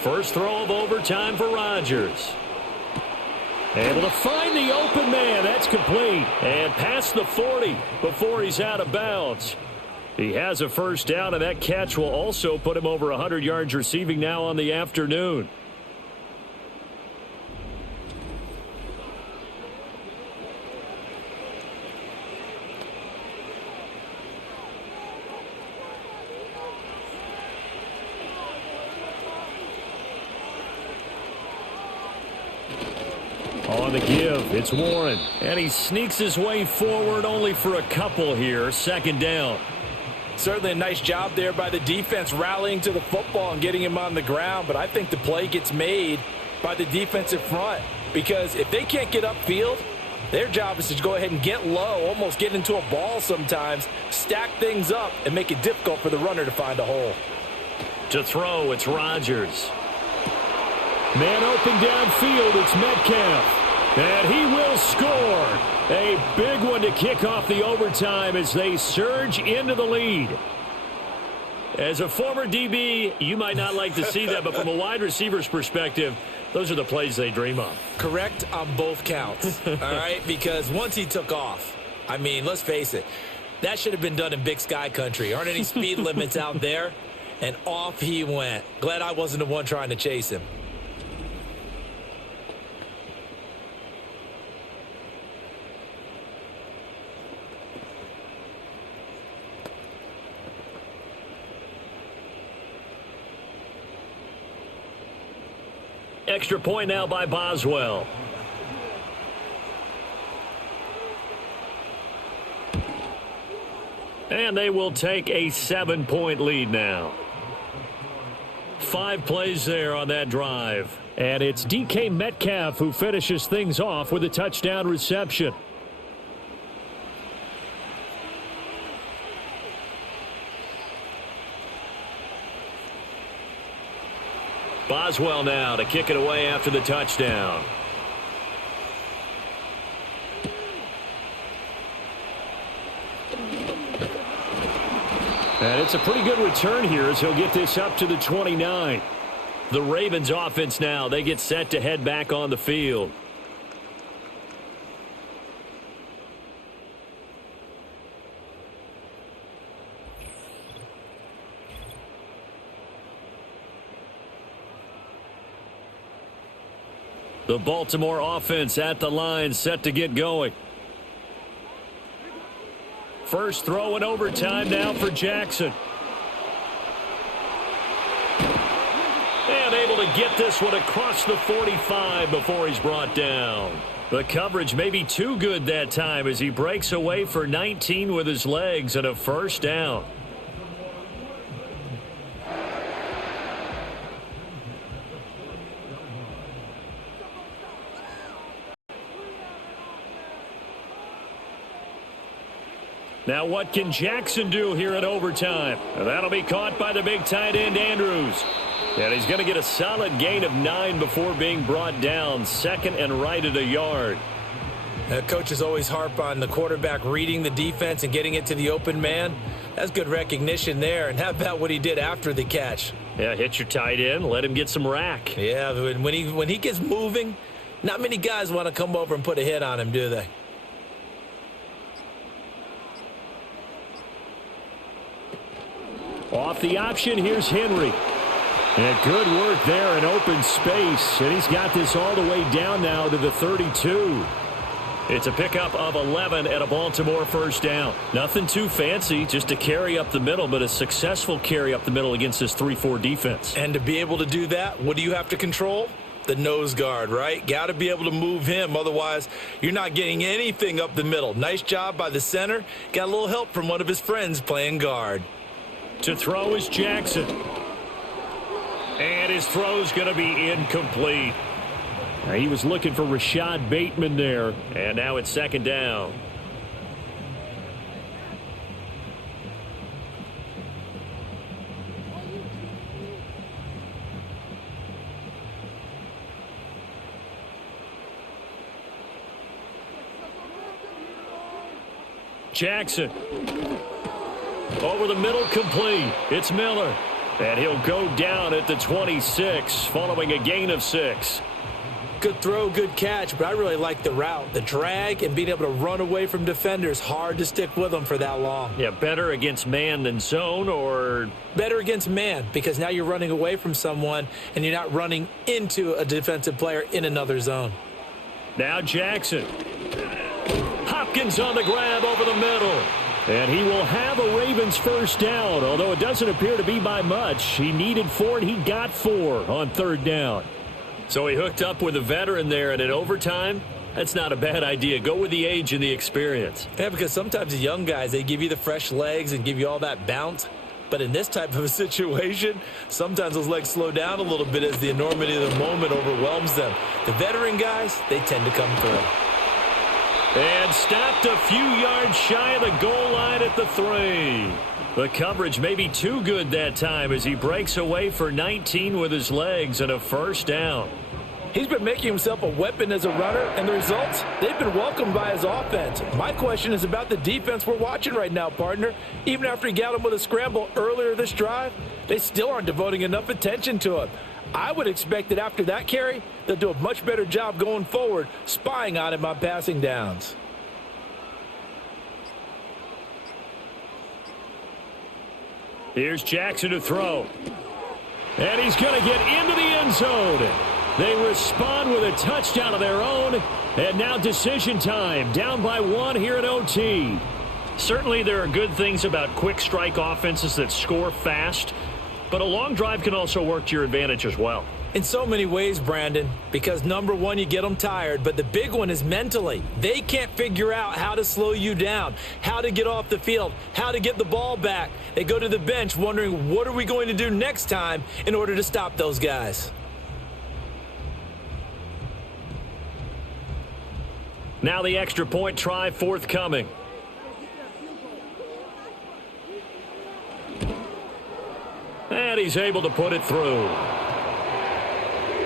First throw of overtime for Rodgers. Able to find the open man. That's complete. And past the 40 before he's out of bounds. He has a first down, and that catch will also put him over 100 yards receiving now on the afternoon. On the give, it's Warren. And he sneaks his way forward only for a couple here. 2nd down. Certainly a nice job there by the defense rallying to the football and getting him on the ground. But I think the play gets made by the defensive front. Because if they can't get upfield, their job is to go ahead and get low, almost get into a ball sometimes, stack things up, and make it difficult for the runner to find a hole. To throw, it's Rodgers. Man open downfield, it's Metcalf. And he will score. A big one to kick off the overtime as they surge into the lead. As a former DB, you might not like to see that, but from a wide receiver's perspective, those are the plays they dream of. Correct on both counts, all right? Because once he took off, I mean, let's face it, that should have been done in Big Sky Country. Aren't any speed limits out there? And off he went. Glad I wasn't the one trying to chase him. Extra point now by Boswell. And they will take a 7-point lead now. 5 plays there on that drive. And it's DK Metcalf who finishes things off with a touchdown reception. Boswell now to kick it away after the touchdown. And it's a pretty good return here as he'll get this up to the 29. The Ravens offense now, they get set to head back on the field. The Baltimore offense at the line, set to get going. First throw in overtime now for Jackson. And able to get this one across the 45 before he's brought down. The coverage may be too good that time as he breaks away for 19 with his legs and a first down. Now what can Jackson do here in overtime? And that'll be caught by the big tight end Andrews. And he's going to get a solid gain of 9 before being brought down. 2nd and right at a yard. Coaches always harp on the quarterback reading the defense and getting it to the open man. That's good recognition there. And how about what he did after the catch? Yeah, hit your tight end, let him get some rack. Yeah, when he gets moving, not many guys want to come over and put a hit on him, do they? Off the option, here's Henry. And good work there in open space. And he's got this all the way down now to the 32. It's a pickup of 11 and a Baltimore first down. Nothing too fancy, just a carry up the middle, but a successful carry up the middle against this 3-4 defense. And to be able to do that, what do you have to control? The nose guard, right? Got to be able to move him. Otherwise, you're not getting anything up the middle. Nice job by the center. Got a little help from one of his friends playing guard. To throw is Jackson. And his throw's going to be incomplete. He was looking for Rashad Bateman there. And now it's second down. Jackson. Over the middle, complete. It's Miller. And he'll go down at the 26 following a gain of 6. Good throw, good catch, but I really like the route. The drag and being able to run away from defenders, hard to stick with them for that long. Yeah, better against man than zone, or? Better against man, because now you're running away from someone and you're not running into a defensive player in another zone. Now Jackson. Hopkins on the grab over the middle. And he will have a Ravens first down, although it doesn't appear to be by much. He needed 4, and he got 4 on third down. So he hooked up with a veteran there, and in overtime, that's not a bad idea. Go with the age and the experience. Yeah, because sometimes the young guys, they give you the fresh legs and give you all that bounce. But in this type of a situation, sometimes those legs slow down a little bit as the enormity of the moment overwhelms them. The veteran guys, they tend to come through. And stopped a few yards shy of the goal line at the 3. The coverage may be too good that time as he breaks away for 19 with his legs and a first down. He's been making himself a weapon as a runner, and the results, they've been welcomed by his offense. My question is about the defense we're watching right now, partner. Even after he got him with a scramble earlier this drive, they still aren't devoting enough attention to him. I would expect that after that carry, they'll do a much better job going forward, spying on him on passing downs. Here's Jackson to throw. And he's going to get into the end zone. They respond with a touchdown of their own. And now decision time, down by 1 here in OT. Certainly there are good things about quick strike offenses that score fast, but a long drive can also work to your advantage as well. In so many ways, Brandon, because number one, you get them tired, but the big one is mentally. They can't figure out how to slow you down, how to get off the field, how to get the ball back. They go to the bench wondering, what are we going to do next time in order to stop those guys? Now the extra point try forthcoming. And he's able to put it through.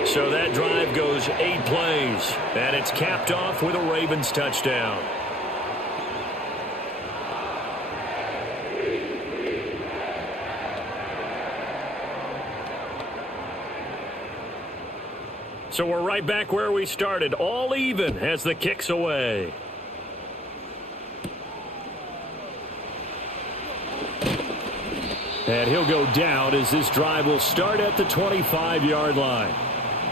So that drive goes 8 plays, and it's capped off with a Ravens touchdown. So we're right back where we started, all even as the kick's away. And he'll go down as this drive will start at the 25-yard line.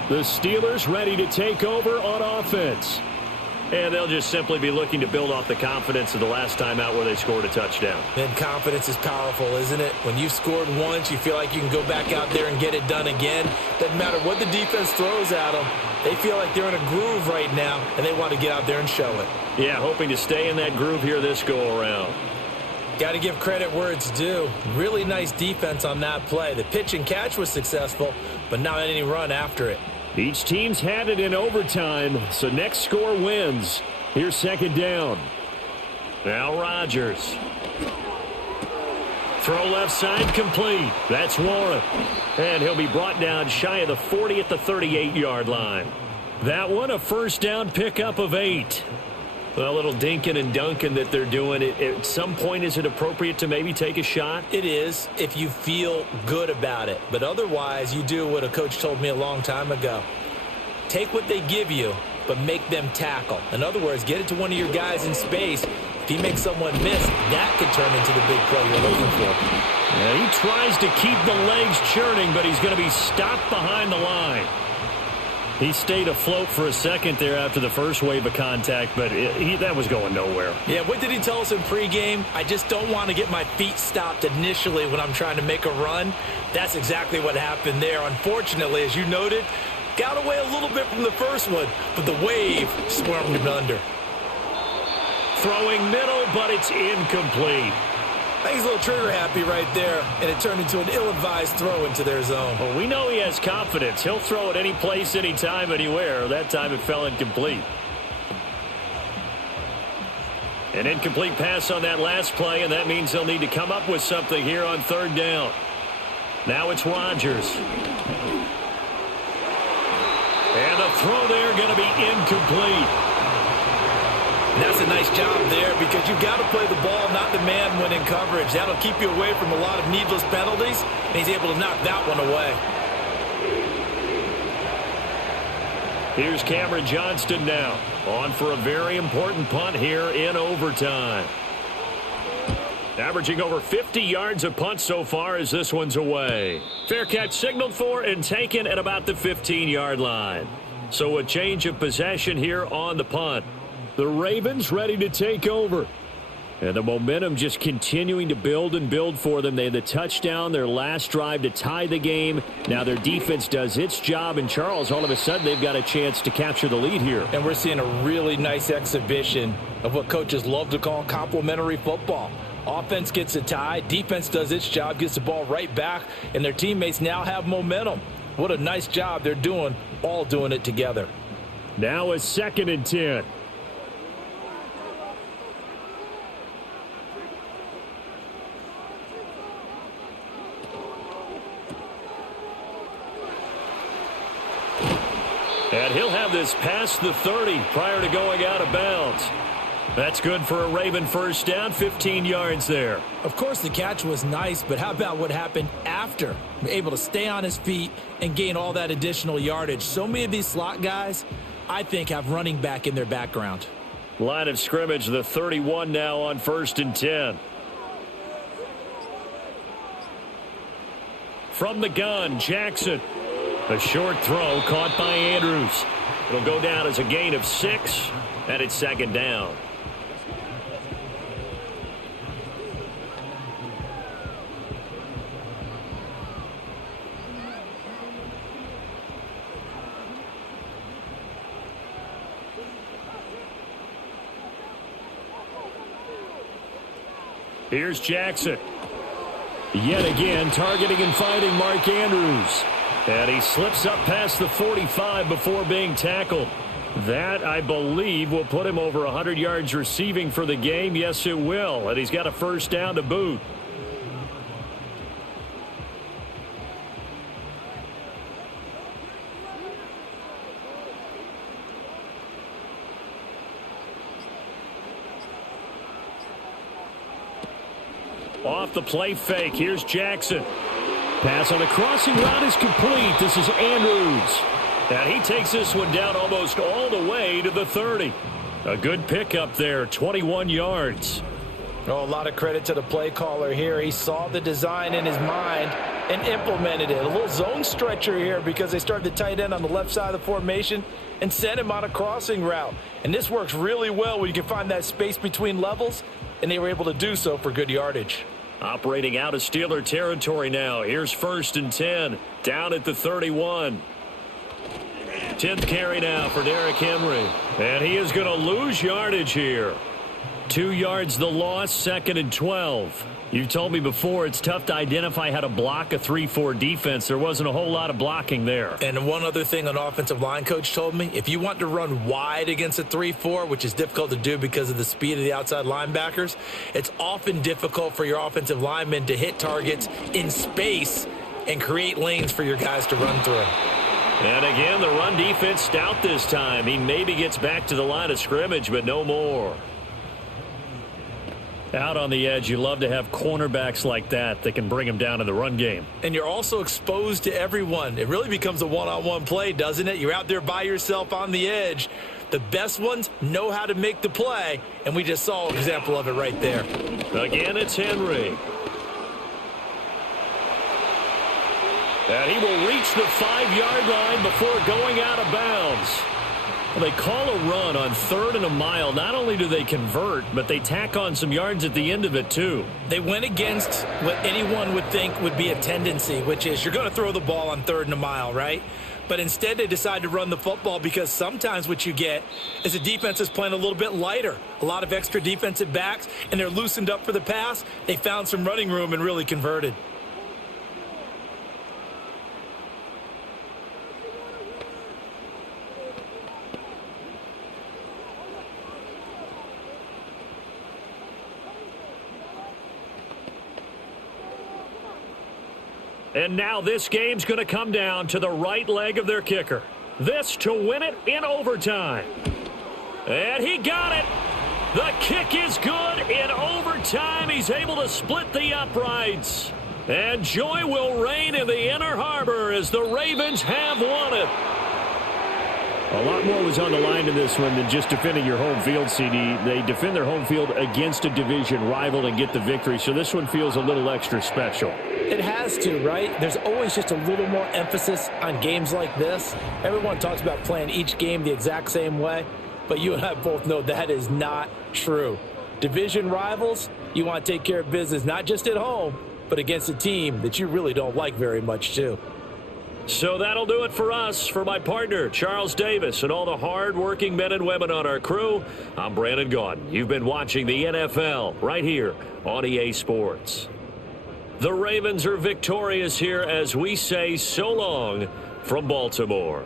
The Steelers ready to take over on offense. And they'll just simply be looking to build off the confidence of the last time out where they scored a touchdown. And confidence is powerful, isn't it? When you've scored once, you feel like you can go back out there and get it done again. Doesn't matter what the defense throws at them. They feel like they're in a groove right now, and they want to get out there and show it. Yeah, hoping to stay in that groove here this go-around. Got to give credit where it's due. Really nice defense on that play. The pitch and catch was successful, but not any run after it. Each team's had it in overtime, so next score wins. Here's second down. Now Rodgers. Throw left side complete. That's Warren. And he'll be brought down shy of the 40 at the 38-yard line. That one a first down pickup of 8. A little dinking and dunking that they're doing. At some point, is it appropriate to maybe take a shot? It is if you feel good about it. But otherwise, you do what a coach told me a long time ago. Take what they give you, but make them tackle. In other words, get it to one of your guys in space. If he makes someone miss, that could turn into the big play you're looking for. Yeah, he tries to keep the legs churning, but he's going to be stopped behind the line. He stayed afloat for a second there after the first wave of contact, but that was going nowhere. Yeah, what did he tell us in pregame? I just don't want to get my feet stopped initially when I'm trying to make a run. That's exactly what happened there. Unfortunately, as you noted, got away a little bit from the first one, but the wave swarmed him under. Throwing middle, but it's incomplete. I think he's a little trigger happy right there, and it turned into an ill-advised throw into their zone. Well, we know he has confidence. He'll throw it any place, anytime, anywhere. That time it fell incomplete. An incomplete pass on that last play, and that means they'll need to come up with something here on third down. Now it's Rodgers. And the throw there going to be incomplete. That's a nice job there because you've got to play the ball, not the man when in coverage. That'll keep you away from a lot of needless penalties, and he's able to knock that one away. Here's Cameron Johnston now, on for a very important punt here in overtime. Averaging over 50 yards a punt so far as this one's away. Fair catch signaled for and taken at about the 15-yard line. So a change of possession here on the punt. The Ravens ready to take over. And the momentum just continuing to build and build for them. They had the touchdown, their last drive to tie the game. Now their defense does its job. And Charles, all of a sudden, they've got a chance to capture the lead here. And we're seeing a really nice exhibition of what coaches love to call complementary football. Offense gets a tie, defense does its job, gets the ball right back, and their teammates now have momentum. What a nice job they're doing, all doing it together. Now a 2nd and 10. And he'll have this past the 30 prior to going out of bounds. That's good for a Raven first down, 15 yards there. Of course, the catch was nice, but how about what happened after? Able to stay on his feet and gain all that additional yardage. So many of these slot guys, I think, have running back in their background. Line of scrimmage, the 31 now on 1st and 10. From the gun, Jackson. A short throw caught by Andrews. It'll go down as a gain of 6, and it's 2nd down. Here's Jackson. Yet again, targeting and finding Mark Andrews. And he slips up past the 45 before being tackled. That, I believe, will put him over 100 yards receiving for the game. Yes, it will. And he's got a first down to boot. Off the play fake. Here's Jackson. Pass on the crossing route is complete. This is Andrews. And he takes this one down almost all the way to the 30. A good pickup there, 21 yards. Oh, a lot of credit to the play caller here. He saw the design in his mind and implemented it. A little zone stretcher here because they started the tight end on the left side of the formation and sent him on a crossing route. And this works really well when you can find that space between levels, and they were able to do so for good yardage. Operating out of Steeler territory now. Here's 1st and 10. Down at the 31. 10th carry now for Derrick Henry. And he is going to lose yardage here. 2 yards the loss, 2nd and 12. You told me before it's tough to identify how to block a 3-4 defense. There wasn't a whole lot of blocking there. And one other thing an offensive line coach told me, if you want to run wide against a 3-4, which is difficult to do because of the speed of the outside linebackers, it's often difficult for your offensive linemen to hit targets in space and create lanes for your guys to run through. And again, the run defense stout this time. He maybe gets back to the line of scrimmage, but no more. Out on the edge, you love to have cornerbacks like that can bring them down in the run game. And you're also exposed to everyone. It really becomes a one-on-one play, doesn't it? You're out there by yourself on the edge. The best ones know how to make the play, and we just saw an example of it right there. Again, it's Henry. And he will reach the 5-yard line before going out of bounds. Well, they call a run on 3rd and a mile. Not only do they convert, but they tack on some yards at the end of it, too. They went against what anyone would think would be a tendency, which is you're going to throw the ball on 3rd and a mile, right? But instead, they decide to run the football because sometimes what you get is a defense is playing a little bit lighter. A lot of extra defensive backs, and they're loosened up for the pass. They found some running room and really converted. And now this game's going to come down to the right leg of their kicker. This to win it in overtime. And he got it. The kick is good in overtime. He's able to split the uprights. And joy will reign in the Inner Harbor as the Ravens have won it. A lot more was on the line in this one than just defending your home field, CD. They defend their home field against a division rival and get the victory, so this one feels a little extra special. It has to, right? There's always just a little more emphasis on games like this. Everyone talks about playing each game the exact same way, but you and I both know that is not true. Division rivals, you want to take care of business not just at home, but against a team that you really don't like very much too. So that'll do it for us. For my partner, Charles Davis, and all the hard-working men and women on our crew, I'm Brandon Gaudin. You've been watching the NFL right here on EA Sports. The Ravens are victorious here as we say so long from Baltimore.